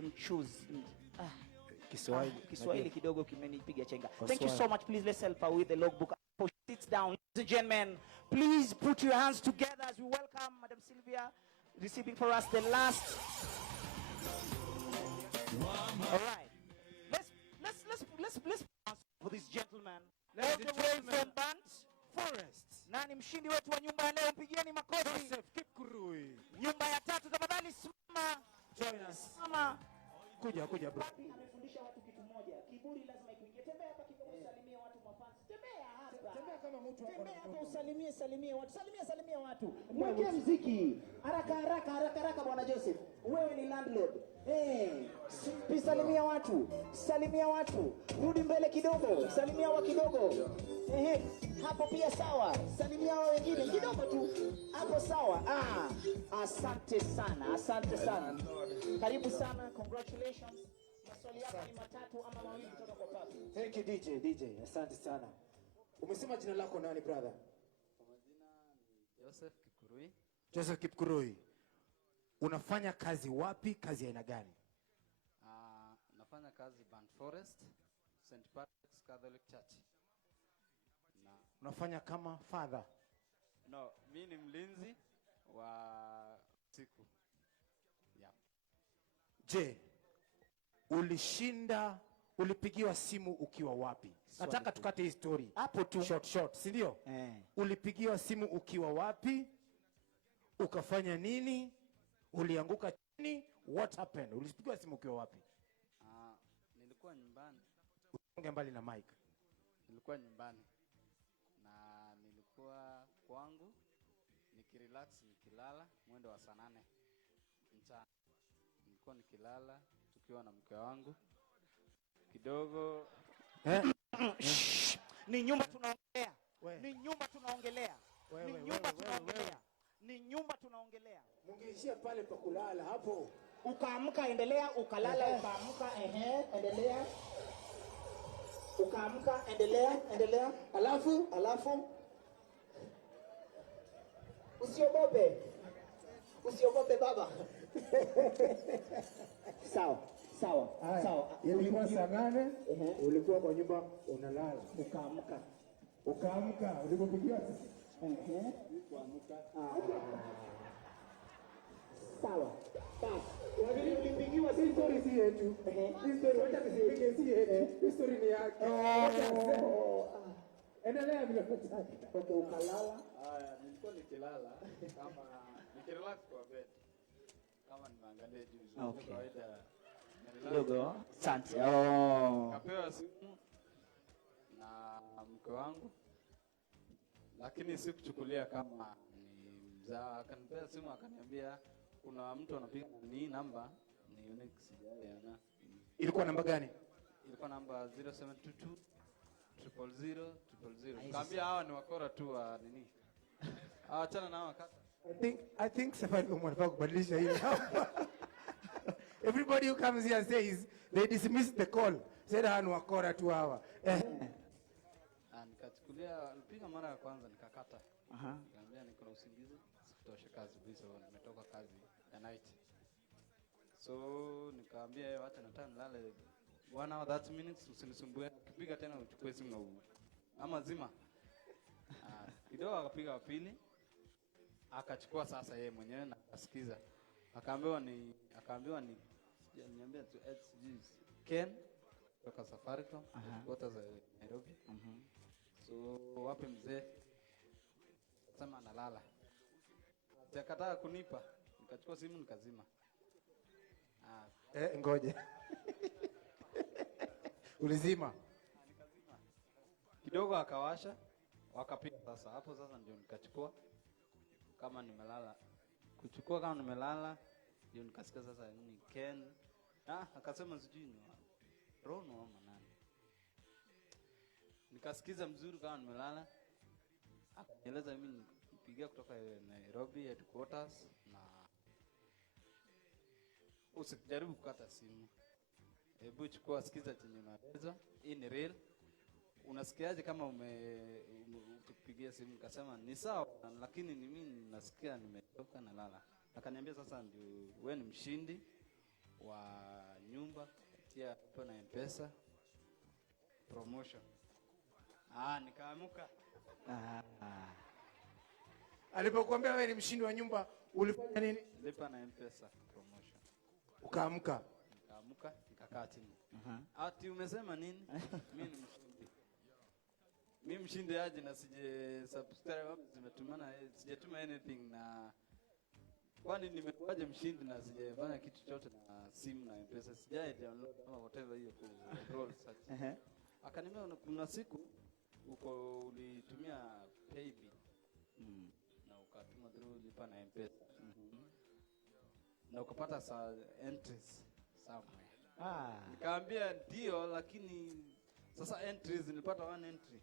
Mchuuzi. Kiswahili kidogo kimenipiga chenga. Thank you so much. Please let's help her with the logbook. Sit down, ladies and gentlemen. Please put your hands together as we welcome Madam Sylvia receiving for us the last. All right. Let's for this gentleman. All the way from Banks Forest. Nani mshindi wetu wa nyumba ya leo? Mpigieni makofi. Nyumba ya tatu tafadhali simama. Join us. Mama. Kuja bro. Amefundisha watu kitu moja. Kiburi lazima ikuingie. Tembea hapa kidogo usalimie watu mafans. Tembea hapa. Tembea kama mtu wako. Tembea hapa usalimie watu. Salimia watu. Mwekee muziki. Haraka bwana Joseph. Wewe ni landlord. Salimia watu. Rudi mbele kidogo. Salimia wa kidogo. Hapo pia sawa. Salimia wa wengine kidogo tu. Hapo sawa. Asante sana. Karibu sana. Congratulations. Maswali yako ni matatu ama mawili kutoka kwa Papi. Thank you DJ. Asante sana. Umesema jina lako nani brother? Kwa majina ni Joseph Kipkurui. Unafanya kazi wapi? Kazi aina gani? Nafanya kazi Band Forest, St. Patrick's Catholic Church. Unafanya kama father? No, mimi ni mlinzi wa siku. Je, ulipigiwa simu ukiwa wapi? Nataka tukate hii story. Hapo tu. Short, si ndio? Ulipigiwa simu ukiwa wapi? Ukafanya nini? Ulianguka chini? What happened? Ulipigiwa simu ukiwa wapi? Nilikuwa nyumbani. Usonge mbali na mic. Nilikuwa nyumbani. Na nilikuwa kwangu nikirelax nikilala mwendo wa saa 8 mchana. Nilikuwa nikilala tukiwa na mke wangu. Kidogo Ni nyumba tunaongelea. Mungeishia pale pa kulala hapo. Ukaamka endelea, ukalala ukaamka endelea. Ukaamka endelea. Alafu Usiogope baba. Sawa. Ilikuwa saa 8, ulikuwa kwa nyumba unalala. Ukaamka, ulipopigiwa sawa. Wengine ulipigiwa story si yetu. Story wacha tusipige si yetu. Story ni yake. Endelea bila kutaka. Okay, ukalala. Nilikuwa nikilala kama nikirelax kwa bed. Kama nimeangalia juu. Okay. Kawaida. Kidogo. Asante. Kapewa simu na mke wangu. Lakini sikuchukulia kama ni mzaa. Akanipea simu akaniambia kuna mtu anapiga ni namba ni unique sijaelewa. Ilikuwa namba gani? Ilikuwa namba 0722 000. Kaambia hawa ni wakora tu wa nini? Achana na hawa kaka. I think Safcom wanataka kubadilisha hii namba. Everybody who comes here says they dismiss the call. Said hawa ni wakora tu hawa. Nikachukulia alipiga mara ya kwanza nikakata. Nikamwambia niko na usingizi, sikutosha kazi hizo, nimetoka kazi ya night. So nikamwambia yeye acha nataka nilale 1 hour 30 minutes, usinisumbue. Kipiga tena uchukue simu na ama zima. Kidogo akapiga wa pili. Akachukua sasa yeye mwenyewe na akasikiza. Akaambiwa ni niambia tu Ken kutoka Safcom, kutoka Nairobi. So wapi mzee? Sema analala. Sikataa kunipa. Nikachukua simu nikazima. Ngoje. Ulizima? Nikazima. Kidogo akawasha, wakapiga sasa. Hapo sasa ndio nikachukua kama nimelala. Kuchukua kama nimelala ndio nikasikia sasa ni Ken. Akasema sijui ni Rono ama nani. Nikasikiza mzuri kama nimelala. Akanieleza mimi nipigia kutoka Nairobi headquarters na usijaribu kukata simu. Hebu chukua sikiza chenye unaeleza. Hii ni real. Unasikiaje kama ukipigia simu? Nikasema ni sawa lakini ni mimi nasikia nimetoka na lala. Akaniambia sasa ndio wewe ni mshindi wa nyumba kupitia hapo na M-Pesa promotion. Nikaamuka. Alipokuambia wewe ni mshindi wa nyumba ulifanya nini? Lipa na M-Pesa promotion. Ukaamka. Nikaamuka, nikakaa chini. Ati umesema nini? Mimi ni mshindi. Mimi mshindi aje na sije subscribe zimetumana, sijatuma anything na kwani nimekuaje mshindi na sijafanya kitu chochote na simu na M-Pesa, sijai download ama whatever hiyo ku roll search. Akaniambia kuna siku uko ulitumia paybill na ukatuma through lipa na M-Pesa na ukapata entries somewhere. Nikamwambia ndio, lakini sasa entries nilipata 1 entry.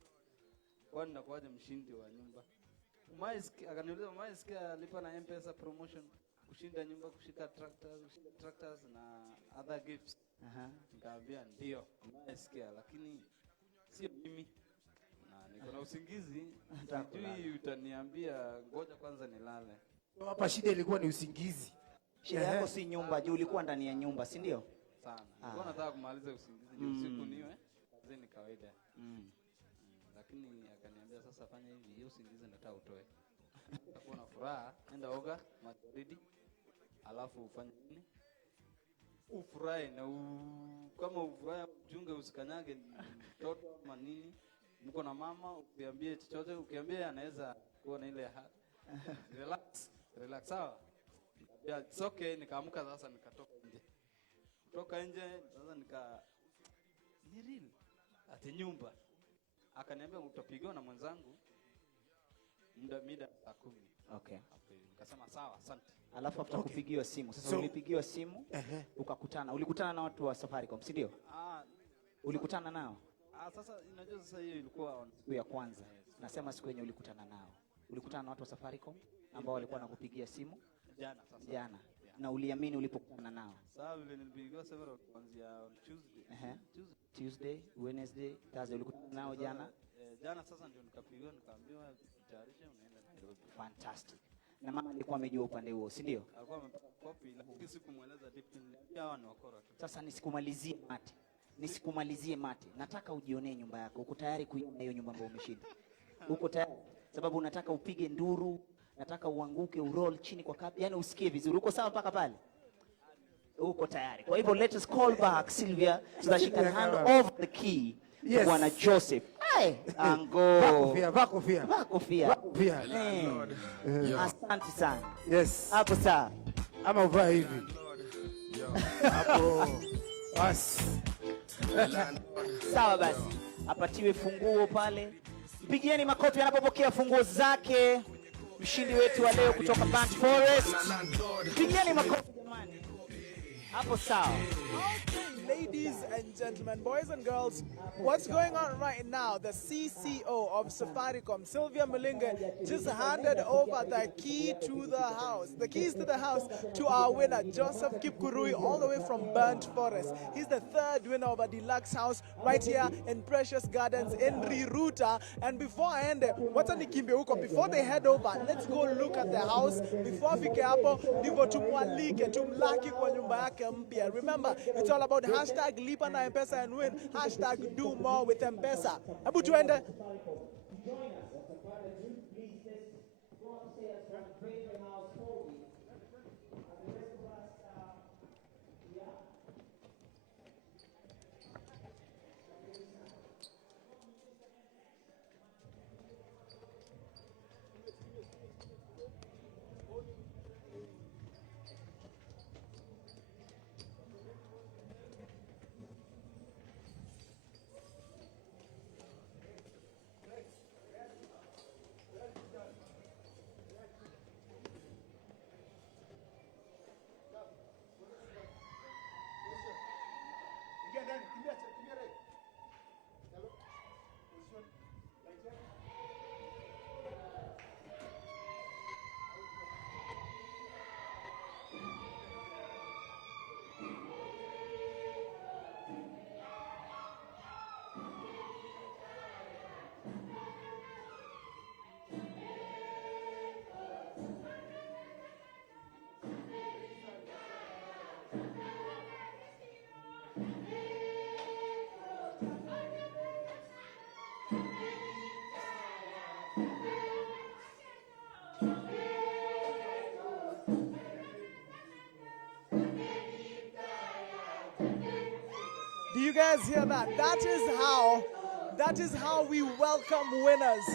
Kwani nakuaje mshindi wa nyumba? Akaniuliza umaisikia lipa na M-Pesa promotion, kushinda nyumba, kushika tractors na other gifts. Nikamwambia ndio umaisikia, lakini sio mimi na niko na usingizi. Sijui utaniambia ngoja kwanza nilale. Hapa shida ilikuwa ni usingizi. Shida yako si nyumba, juu ulikuwa ndani ya nyumba, si ndio? Sana. Nilikuwa nataka kumaliza usingizi juu usiku niwe kazi ni kawaida. Lakini akaniambia sasa fanya hivi, hiyo usingizi nataka utoe. Utakuwa na furaha, enda oga maji, alafu ufanye nini? Ufurahi na kama ufurahi junge usikanyage mtoto ama nini. Mko na mama, ukiambie chochote, ukiambie anaweza kuwa na ile relax sawa. Yeah, it's okay. Nikaamuka sasa nikatoka nje. Kutoka nje sasa ni real ati nyumba. Akaniambia utapigiwa na mwenzangu mida saa 10. Okay. Nikasema sawa, asante. Alafu after kupigiwa simu, sasa ulipigiwa simu, ulikutana na watu wa Safcom, si ndio? Ulikutana nao? Sasa unajua sasa hiyo ilikuwa siku ya kwanza. Nasema siku yenye ulikutana nao. Ulikutana na watu wa Safcom ambao walikuwa wanakupigia simu? Jana sasa. Jana. Na uliamini ulipokutana nao? Sawa, vile nilipigiwa several kuanzia Tuesday, Wednesday, Thursday, ulikutana nao jana? Jana sasa ndio nikapigiwa nikaambiwa jitayarishe unaenda Nairobi. Fantastic. Na mama alikuwa amejua upande huo, si ndio? Alikuwa amepata copy lakini sikumueleza deeply. Hawa ni wakora tu. Sasa nisikumalizie mate. Nataka ujionee nyumba yako. Uko tayari kuiona hiyo nyumba ambayo umeshinda? Uko tayari? Sababu unataka upige nduru, nataka uanguke, uroll chini kwa kapi, yani usikie vizuri. Uko sawa mpaka pale? Uko tayari. Kwa hivyo let us call back Sylvia so that she can hand over the key to Bwana Joseph. Ango. Vakofia. Asante sana. Yes. Hapo sawa. Ama uvaa hivi. Hapo. Basi. Sawa basi. Apatiwe funguo pale. Mpigieni makofi anapopokea funguo zake. Mshindi wetu wa leo kutoka Band Forest. Mpigieni makofi jamani. Hapo sawa. Ladies and gentlemen, boys and girls, what's going on right now? The CCO of Safaricom, Sylvia Mulinga, just handed over the key to the house, the keys to the house to our winner, Joseph Kipkurui, all the way from Burnt Forest. He's the third winner of a deluxe house right here in Precious Gardens in Riruta. And before I end it, before they head over, let's go look at the house. Before fike hapo, ndivyo tumwalike, tumlaki kwa nyumba yake mpya. Remember, it's all about hashtag Lipa na M-Pesa and win, hashtag do more with M-Pesa. Hebu tuende. Do you guys hear that? That is how we welcome winners.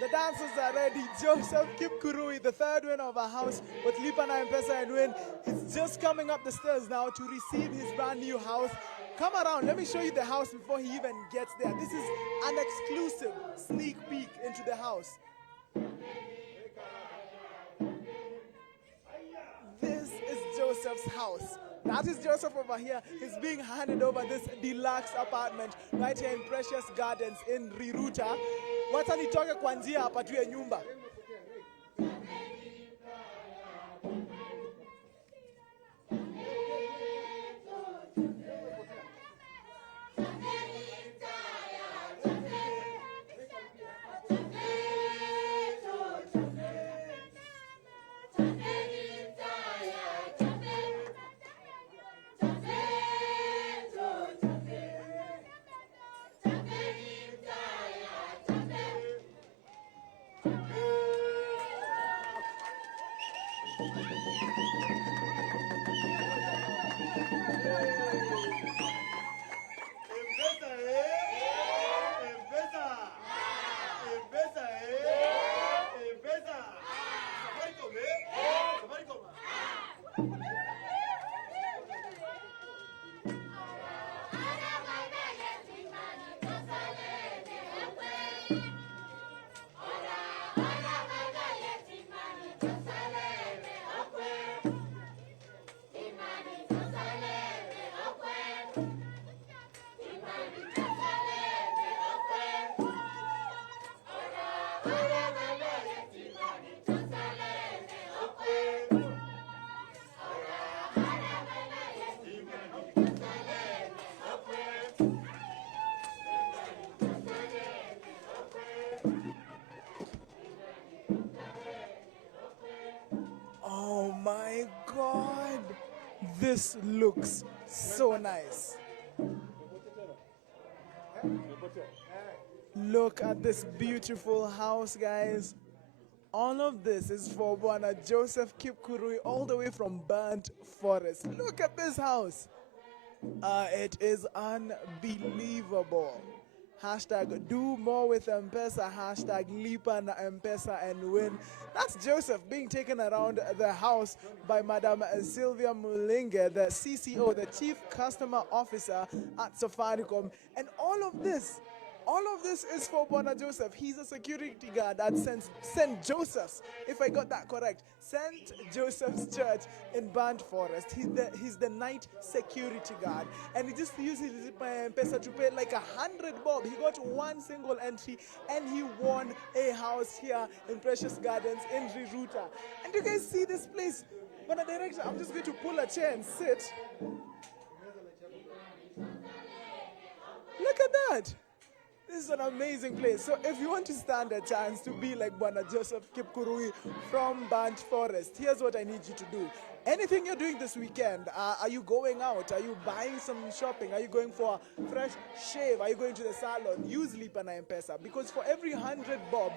The dancers are ready. Joseph Kipkurui, the third winner of our house with Lipa na M-Pesa and win, is just coming up the stairs now to receive his brand new house. Come around, let me show you the house before he even gets there. This is an exclusive sneak peek into the house. This is Joseph's house. That is Joseph over here. He's being handed over this deluxe apartment right here in Precious Gardens in Riruta. Wacha nitoke kwa njia apatiwe nyumba. Oh my God, this looks so nice. Look at this beautiful house, guys. All of this is for one Joseph Kipkurui all the way from Burnt Forest. Look at this house. It is unbelievable. Hashtag do more with M-Pesa, hashtag Lipa na M-Pesa and win. That's Joseph being taken around the house by Madam Sylvia Mulinga, the CCO, the Chief Customer Officer at Safaricom. And all of this all of this is for Bwana Joseph. He's a security guard at St. Joseph's, if I got that correct. St. Joseph's Church in Burnt Forest. He's the night security guard. And he just uses his M-Pesa to pay like 100 bob. He got one single entry and he won a house here in Precious Gardens in Riruta. And you guys see this place? Bwana Director, I'm just going to pull a chair and sit. Look at that. This is an amazing place. So if you want to stand a chance to be like Bwana Joseph Kipkurui from Burnt Forest, here's what I need you to do. Anything you're doing this weekend, are you going out? Are you buying some shopping? Are you going for a fresh shave? Are you going to the salon? Use LipaNM, because for every 100 bob,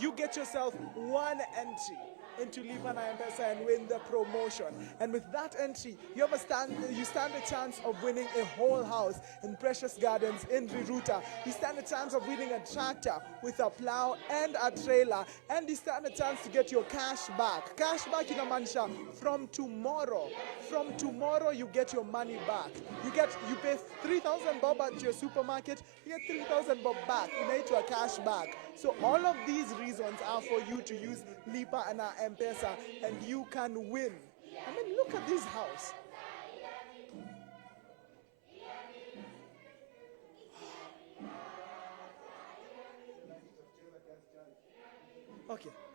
you get yourself one entry into LipaNM and win the promotion. And with that entry, you stand a chance of winning a whole house in Precious Gardens in Riruta. You stand a chance of winning a tractor with a plow and a trailer. And you stand a chance to get your cash back. Cash back in Amansha from tomorrow. From tomorrow, you get your money back. You pay 3,000 bob at your supermarket, you get 3,000 bob back. You need your cash back. So all of these reasons are for you to use LipaNM and you can win. I mean, look at this house.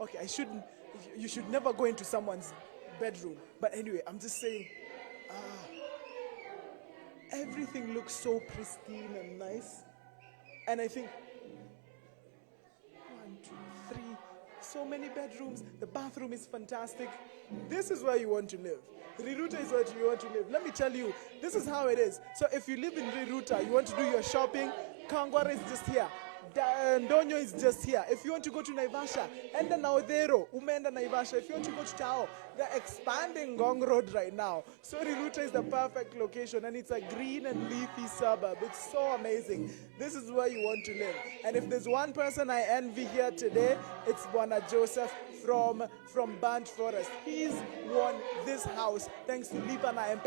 Okay, you should never go into someone's bedroom. But anyway, I'm just saying, everything looks so pristine and nice. And I think, 1, 2, 3, so many bedrooms. The bathroom is fantastic. This is where you want to live. Riruta is where you want to live. Let me tell you, this is how it is. So if you live in Riruta, you want to do your shopping, Kangwara is just here. Ndonyo is just here. If you want to go to Naivasha, enda Naodero, umeenda Naivasha. If you want to go to Tao, they're expanding Ngong Road right now. So Riruta is the perfect location, and it's a green and leafy suburb. It's so amazing. This is where you want to live. And if there's one person I envy here today, it's Bwana Joseph from Burnt Forest. He's won this house thanks to LipaNM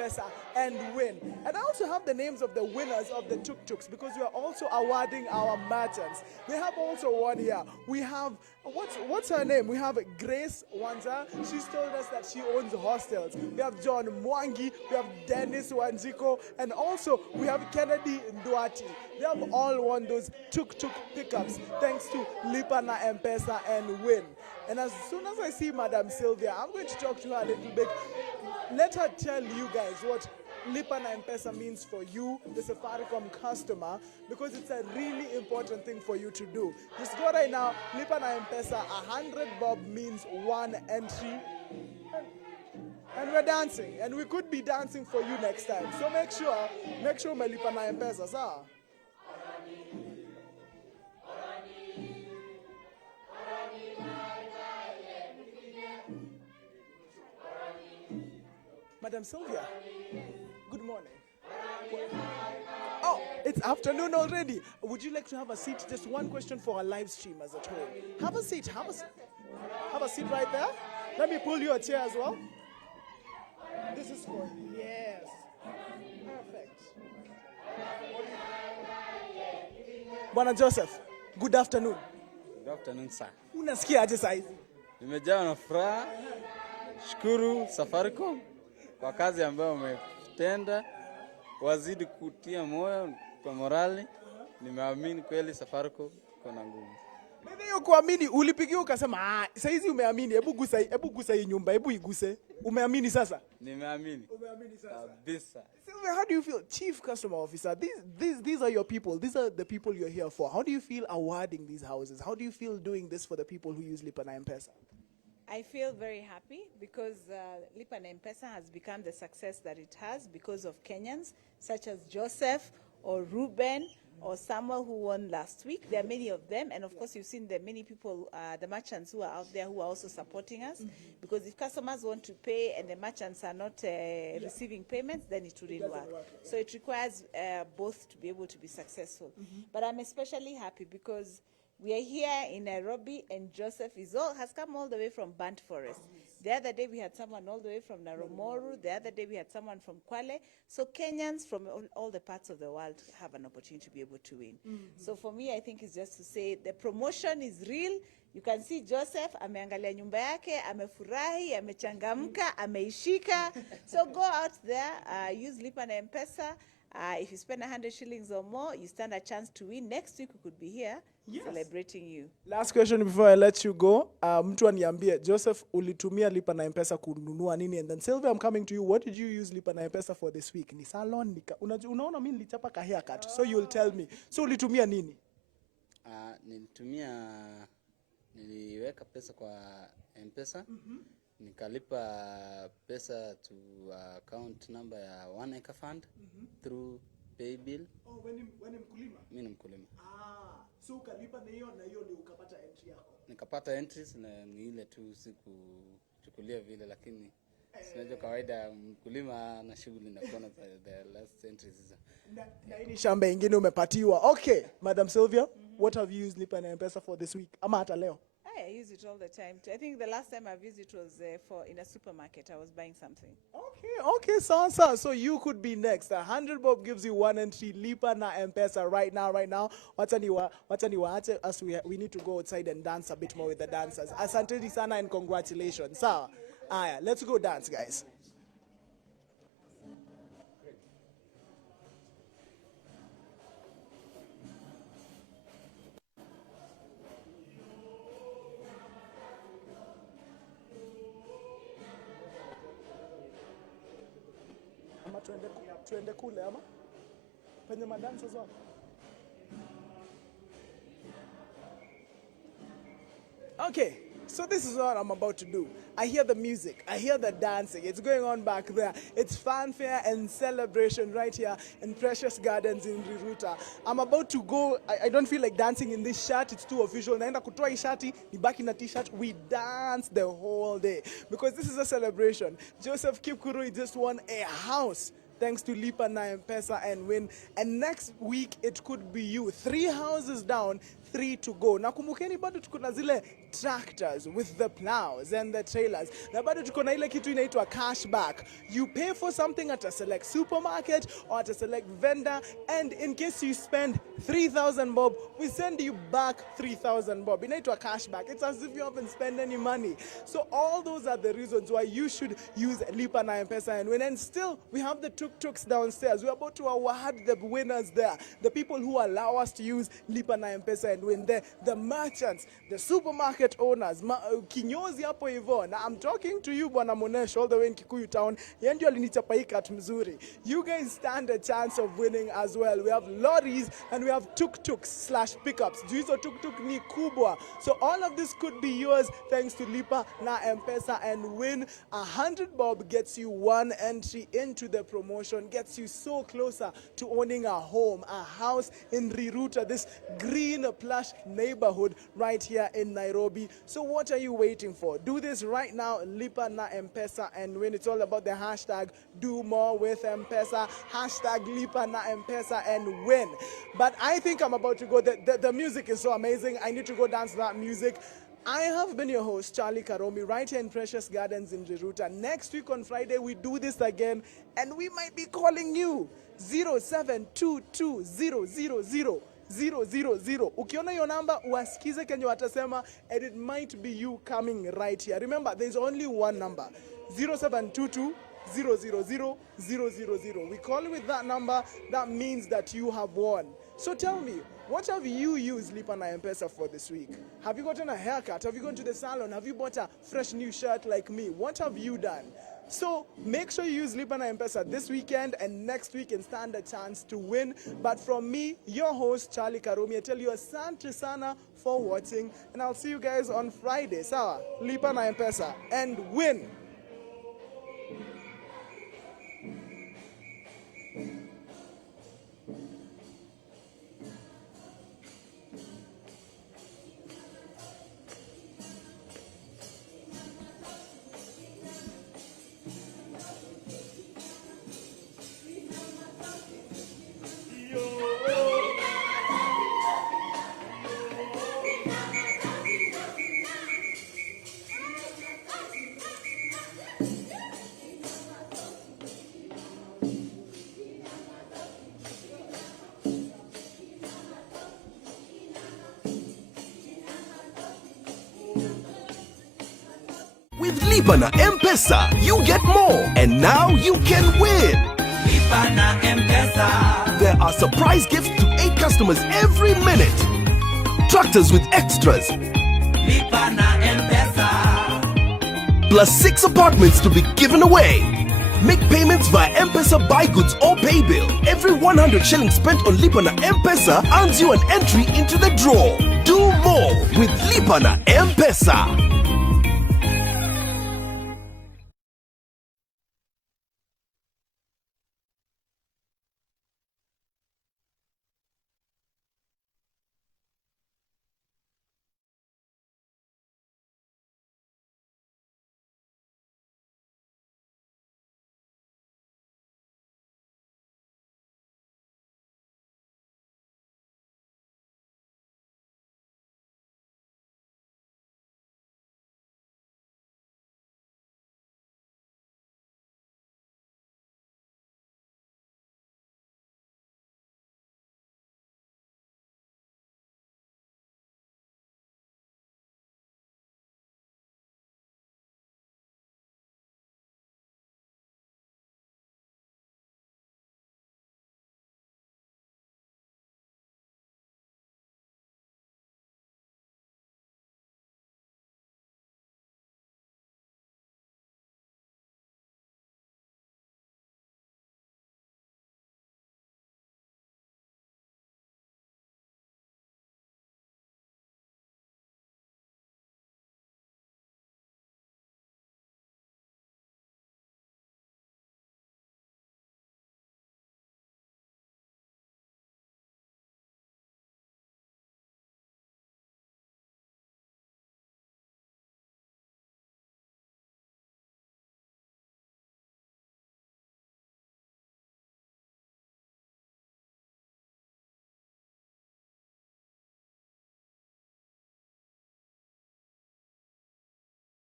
and win. And I also have the names of the winners of the tuk-tuks because we are also awarding our merchants. We have also one here. We have, what's her name? We have Grace Wanza. She's told us that she owns hostels. We have John Mwangi. We have Dennis Wanjiko. And also we have Kennedy Nduati. They have all won those tuk-tuk pickups thanks to LipaNM and win. And as soon as I see Madam Sylvia, I'm going to talk to her a little bit. Let her tell you guys what LipaNM means for you, the Safaricom customer, because it's a really important thing for you to do. Just go right now, LipaNM, 100 bob means one entry. And we're dancing, and we could be dancing for you next time. So make sure my LipaNM, sir. Madam Sylvia, good morning. Oh, it's afternoon already. Would you like to have a seat? Just one question for our live streamers at home. Have a seat. Have a seat right there. Let me pull you a chair as well. This is for yes. Perfect. Bwana Joseph, good afternoon. Good afternoon, sir. Unasikia aje saizi? Nimejawa na furaha. Shukuru Safaricom kwa kazi ambayo umetenda. Wazidi kutia moyo kwa morali. Nimeamini kweli Safaricom kuna nguvu. Mimi hiyo kuamini ulipigia ukasema saizi umeamini, hebu gusa hii nyumba, hebu iguse. Umeamini sasa? Nimeamini. Umeamini sasa? Kabisa. Sylvia, how do you feel? Chief Customer Officer, these are your people. These are the people you're here for. How do you feel awarding these houses? How do you feel doing this for the people who use LipaNM? I feel very happy because LipaNM has become the success that it has because of Kenyans such as Joseph or Ruben or Samuel who won last week. There are many of them, and of course you've seen the many people, the merchants who are out there who are also supporting us, because if customers want to pay and the merchants are not receiving payments, then it wouldn't work. So it requires both to be able to be successful. But I'm especially happy because We are here in Nairobi, and Joseph has come all the way from Burnt Forest. The other day we had someone all the way from Narumoru. The other day we had someone from Kwale. So Kenyans from all the parts of the world have an opportunity to be able to win. So for me, I think it's just to say the promotion is real. You can see Joseph, ameangalia nyumba yake, amefurahi, amechangamka, ameishika. So go out there, use Lipa na M-Pesa. If you spend 100 shillings or more, you stand a chance to win. Next week we could be here celebrating you. Last question before I let you go. Mtu aniambie, Joseph, ulitumia Lipa na M-Pesa kununua nini? And then Sylvia, I'm coming to you. What did you use Lipa na M-Pesa for this week? Ni salon, unaona mimi nilichapa ka haircut. So you'll tell me. So ulitumia nini? Niliweka pesa kwa M-Pesa. Nikalipa pesa to account number ya One Acre Fund through pay bill. Oh, when mkulima? Mimi ni mkulima. So ukalipa na hiyo ndio ukapata entry yako. Nikapata entries na ni ile tu sikuchukulia vile, lakini sinajua kawaida mkulima na shughuli na kuona the last entries hizo. Na hii shamba ingine umepatiwa. Okay, Madam Sylvia, what have you used Lipa na M-Pesa for this week? Ama hata leo? I use it all the time. I think the last time I've used it was in a supermarket. I was buying something. Okay, so you could be next. 100 bob gives you one entry. Lipa na M-Pesa right now. Wataniwa as we need to go outside and dance a bit more with the dancers. Asante sana and congratulations. Sawa. Aya, let's go dance, guys. Tuende kule ama penye madansa zao. Okay, so this is what I'm about to do. I hear the music, I hear the dancing. It's going on back there. It's fanfare and celebration right here in Precious Gardens in Riruta. I'm about to go. I don't feel like dancing in this shirt. It's too official. Naenda kutoa hii shati, nibaki na t-shirt. We dance the whole day because this is a celebration. Joseph Kipkurui just won a house thanks to Lipa na M-Pesa and win. And next week, it could be you. 3 houses down, 3 to go. Na kumbukeni bado tuko na zile tractors with the plows and the trailers. Na bado tuko na ile kitu inaitwa cashback. You pay for something at a select supermarket or at a select vendor, and in case you spend 3,000 bob, we send you back 3,000 bob. Inaitwa cashback. It's as if you haven't spent any money. So all those are the reasons why you should use Lipa na M-Pesa and win. And still, we have the tuk-tuks downstairs. We're about to award the winners there. The people who allow us to use Lipa na M-Pesa and win. The merchants, the supermarket owners, kinyozi hapo hivyo. Now I'm talking to you, Bwana Monesh, all the way in Kikuyu town. Yendio alinichapa hii kat mzuri. You guys stand a chance of winning as well. We have lorries and we have tuk-tuks / pickups. Juizo tuk-tuk ni kubwa. So all of this could be yours thanks to Lipa na M-Pesa and win. 100 bob gets you one entry into the promotion, gets you so closer to owning a home, a house in Riruta, this green plush neighborhood right here in Nairobi. So what are you waiting for? Do this right now, Lipa na M-Pesa and win. It's all about the hashtag do more with M-Pesa, hashtag Lipa na M-Pesa and win. But I think I'm about to go. The music is so amazing. I need to go dance to that music. I have been your host, Charlie Karomi, right here in Precious Gardens in Riruta. Next week on Friday, we do this again, and we might be calling you 0722000000. Ukiona your number, wasikize kenye watasema, and it might be you coming right here. Remember, there's only one number, 0722000000. We call with that number, that means that you have won. So tell me, what have you used Lipa na M-Pesa for this week? Have you gotten a haircut? Have you gone to the salon? Have you bought a fresh new shirt like me? What have you done? So make sure you use Lipa na M-Pesa this weekend and next week and stand a chance to win. But from me, your host, Charlie Karomi, I tell you asante sana for watching, and I'll see you guys on Friday. Sawa, Lipa na M-Pesa and win. With LipaNM M-Pesa, you get more, and now you can win. LipaNM M-Pesa. There are surprise gifts to 8 customers every minute. Tractors with extras. LipaNM M-Pesa. Plus 6 apartments to be given away. Make payments via M-Pesa buy goods or pay bill. Every 100 shillings spent on LipaNM M-Pesa earns you an entry into the draw. Do more with LipaNM M-Pesa.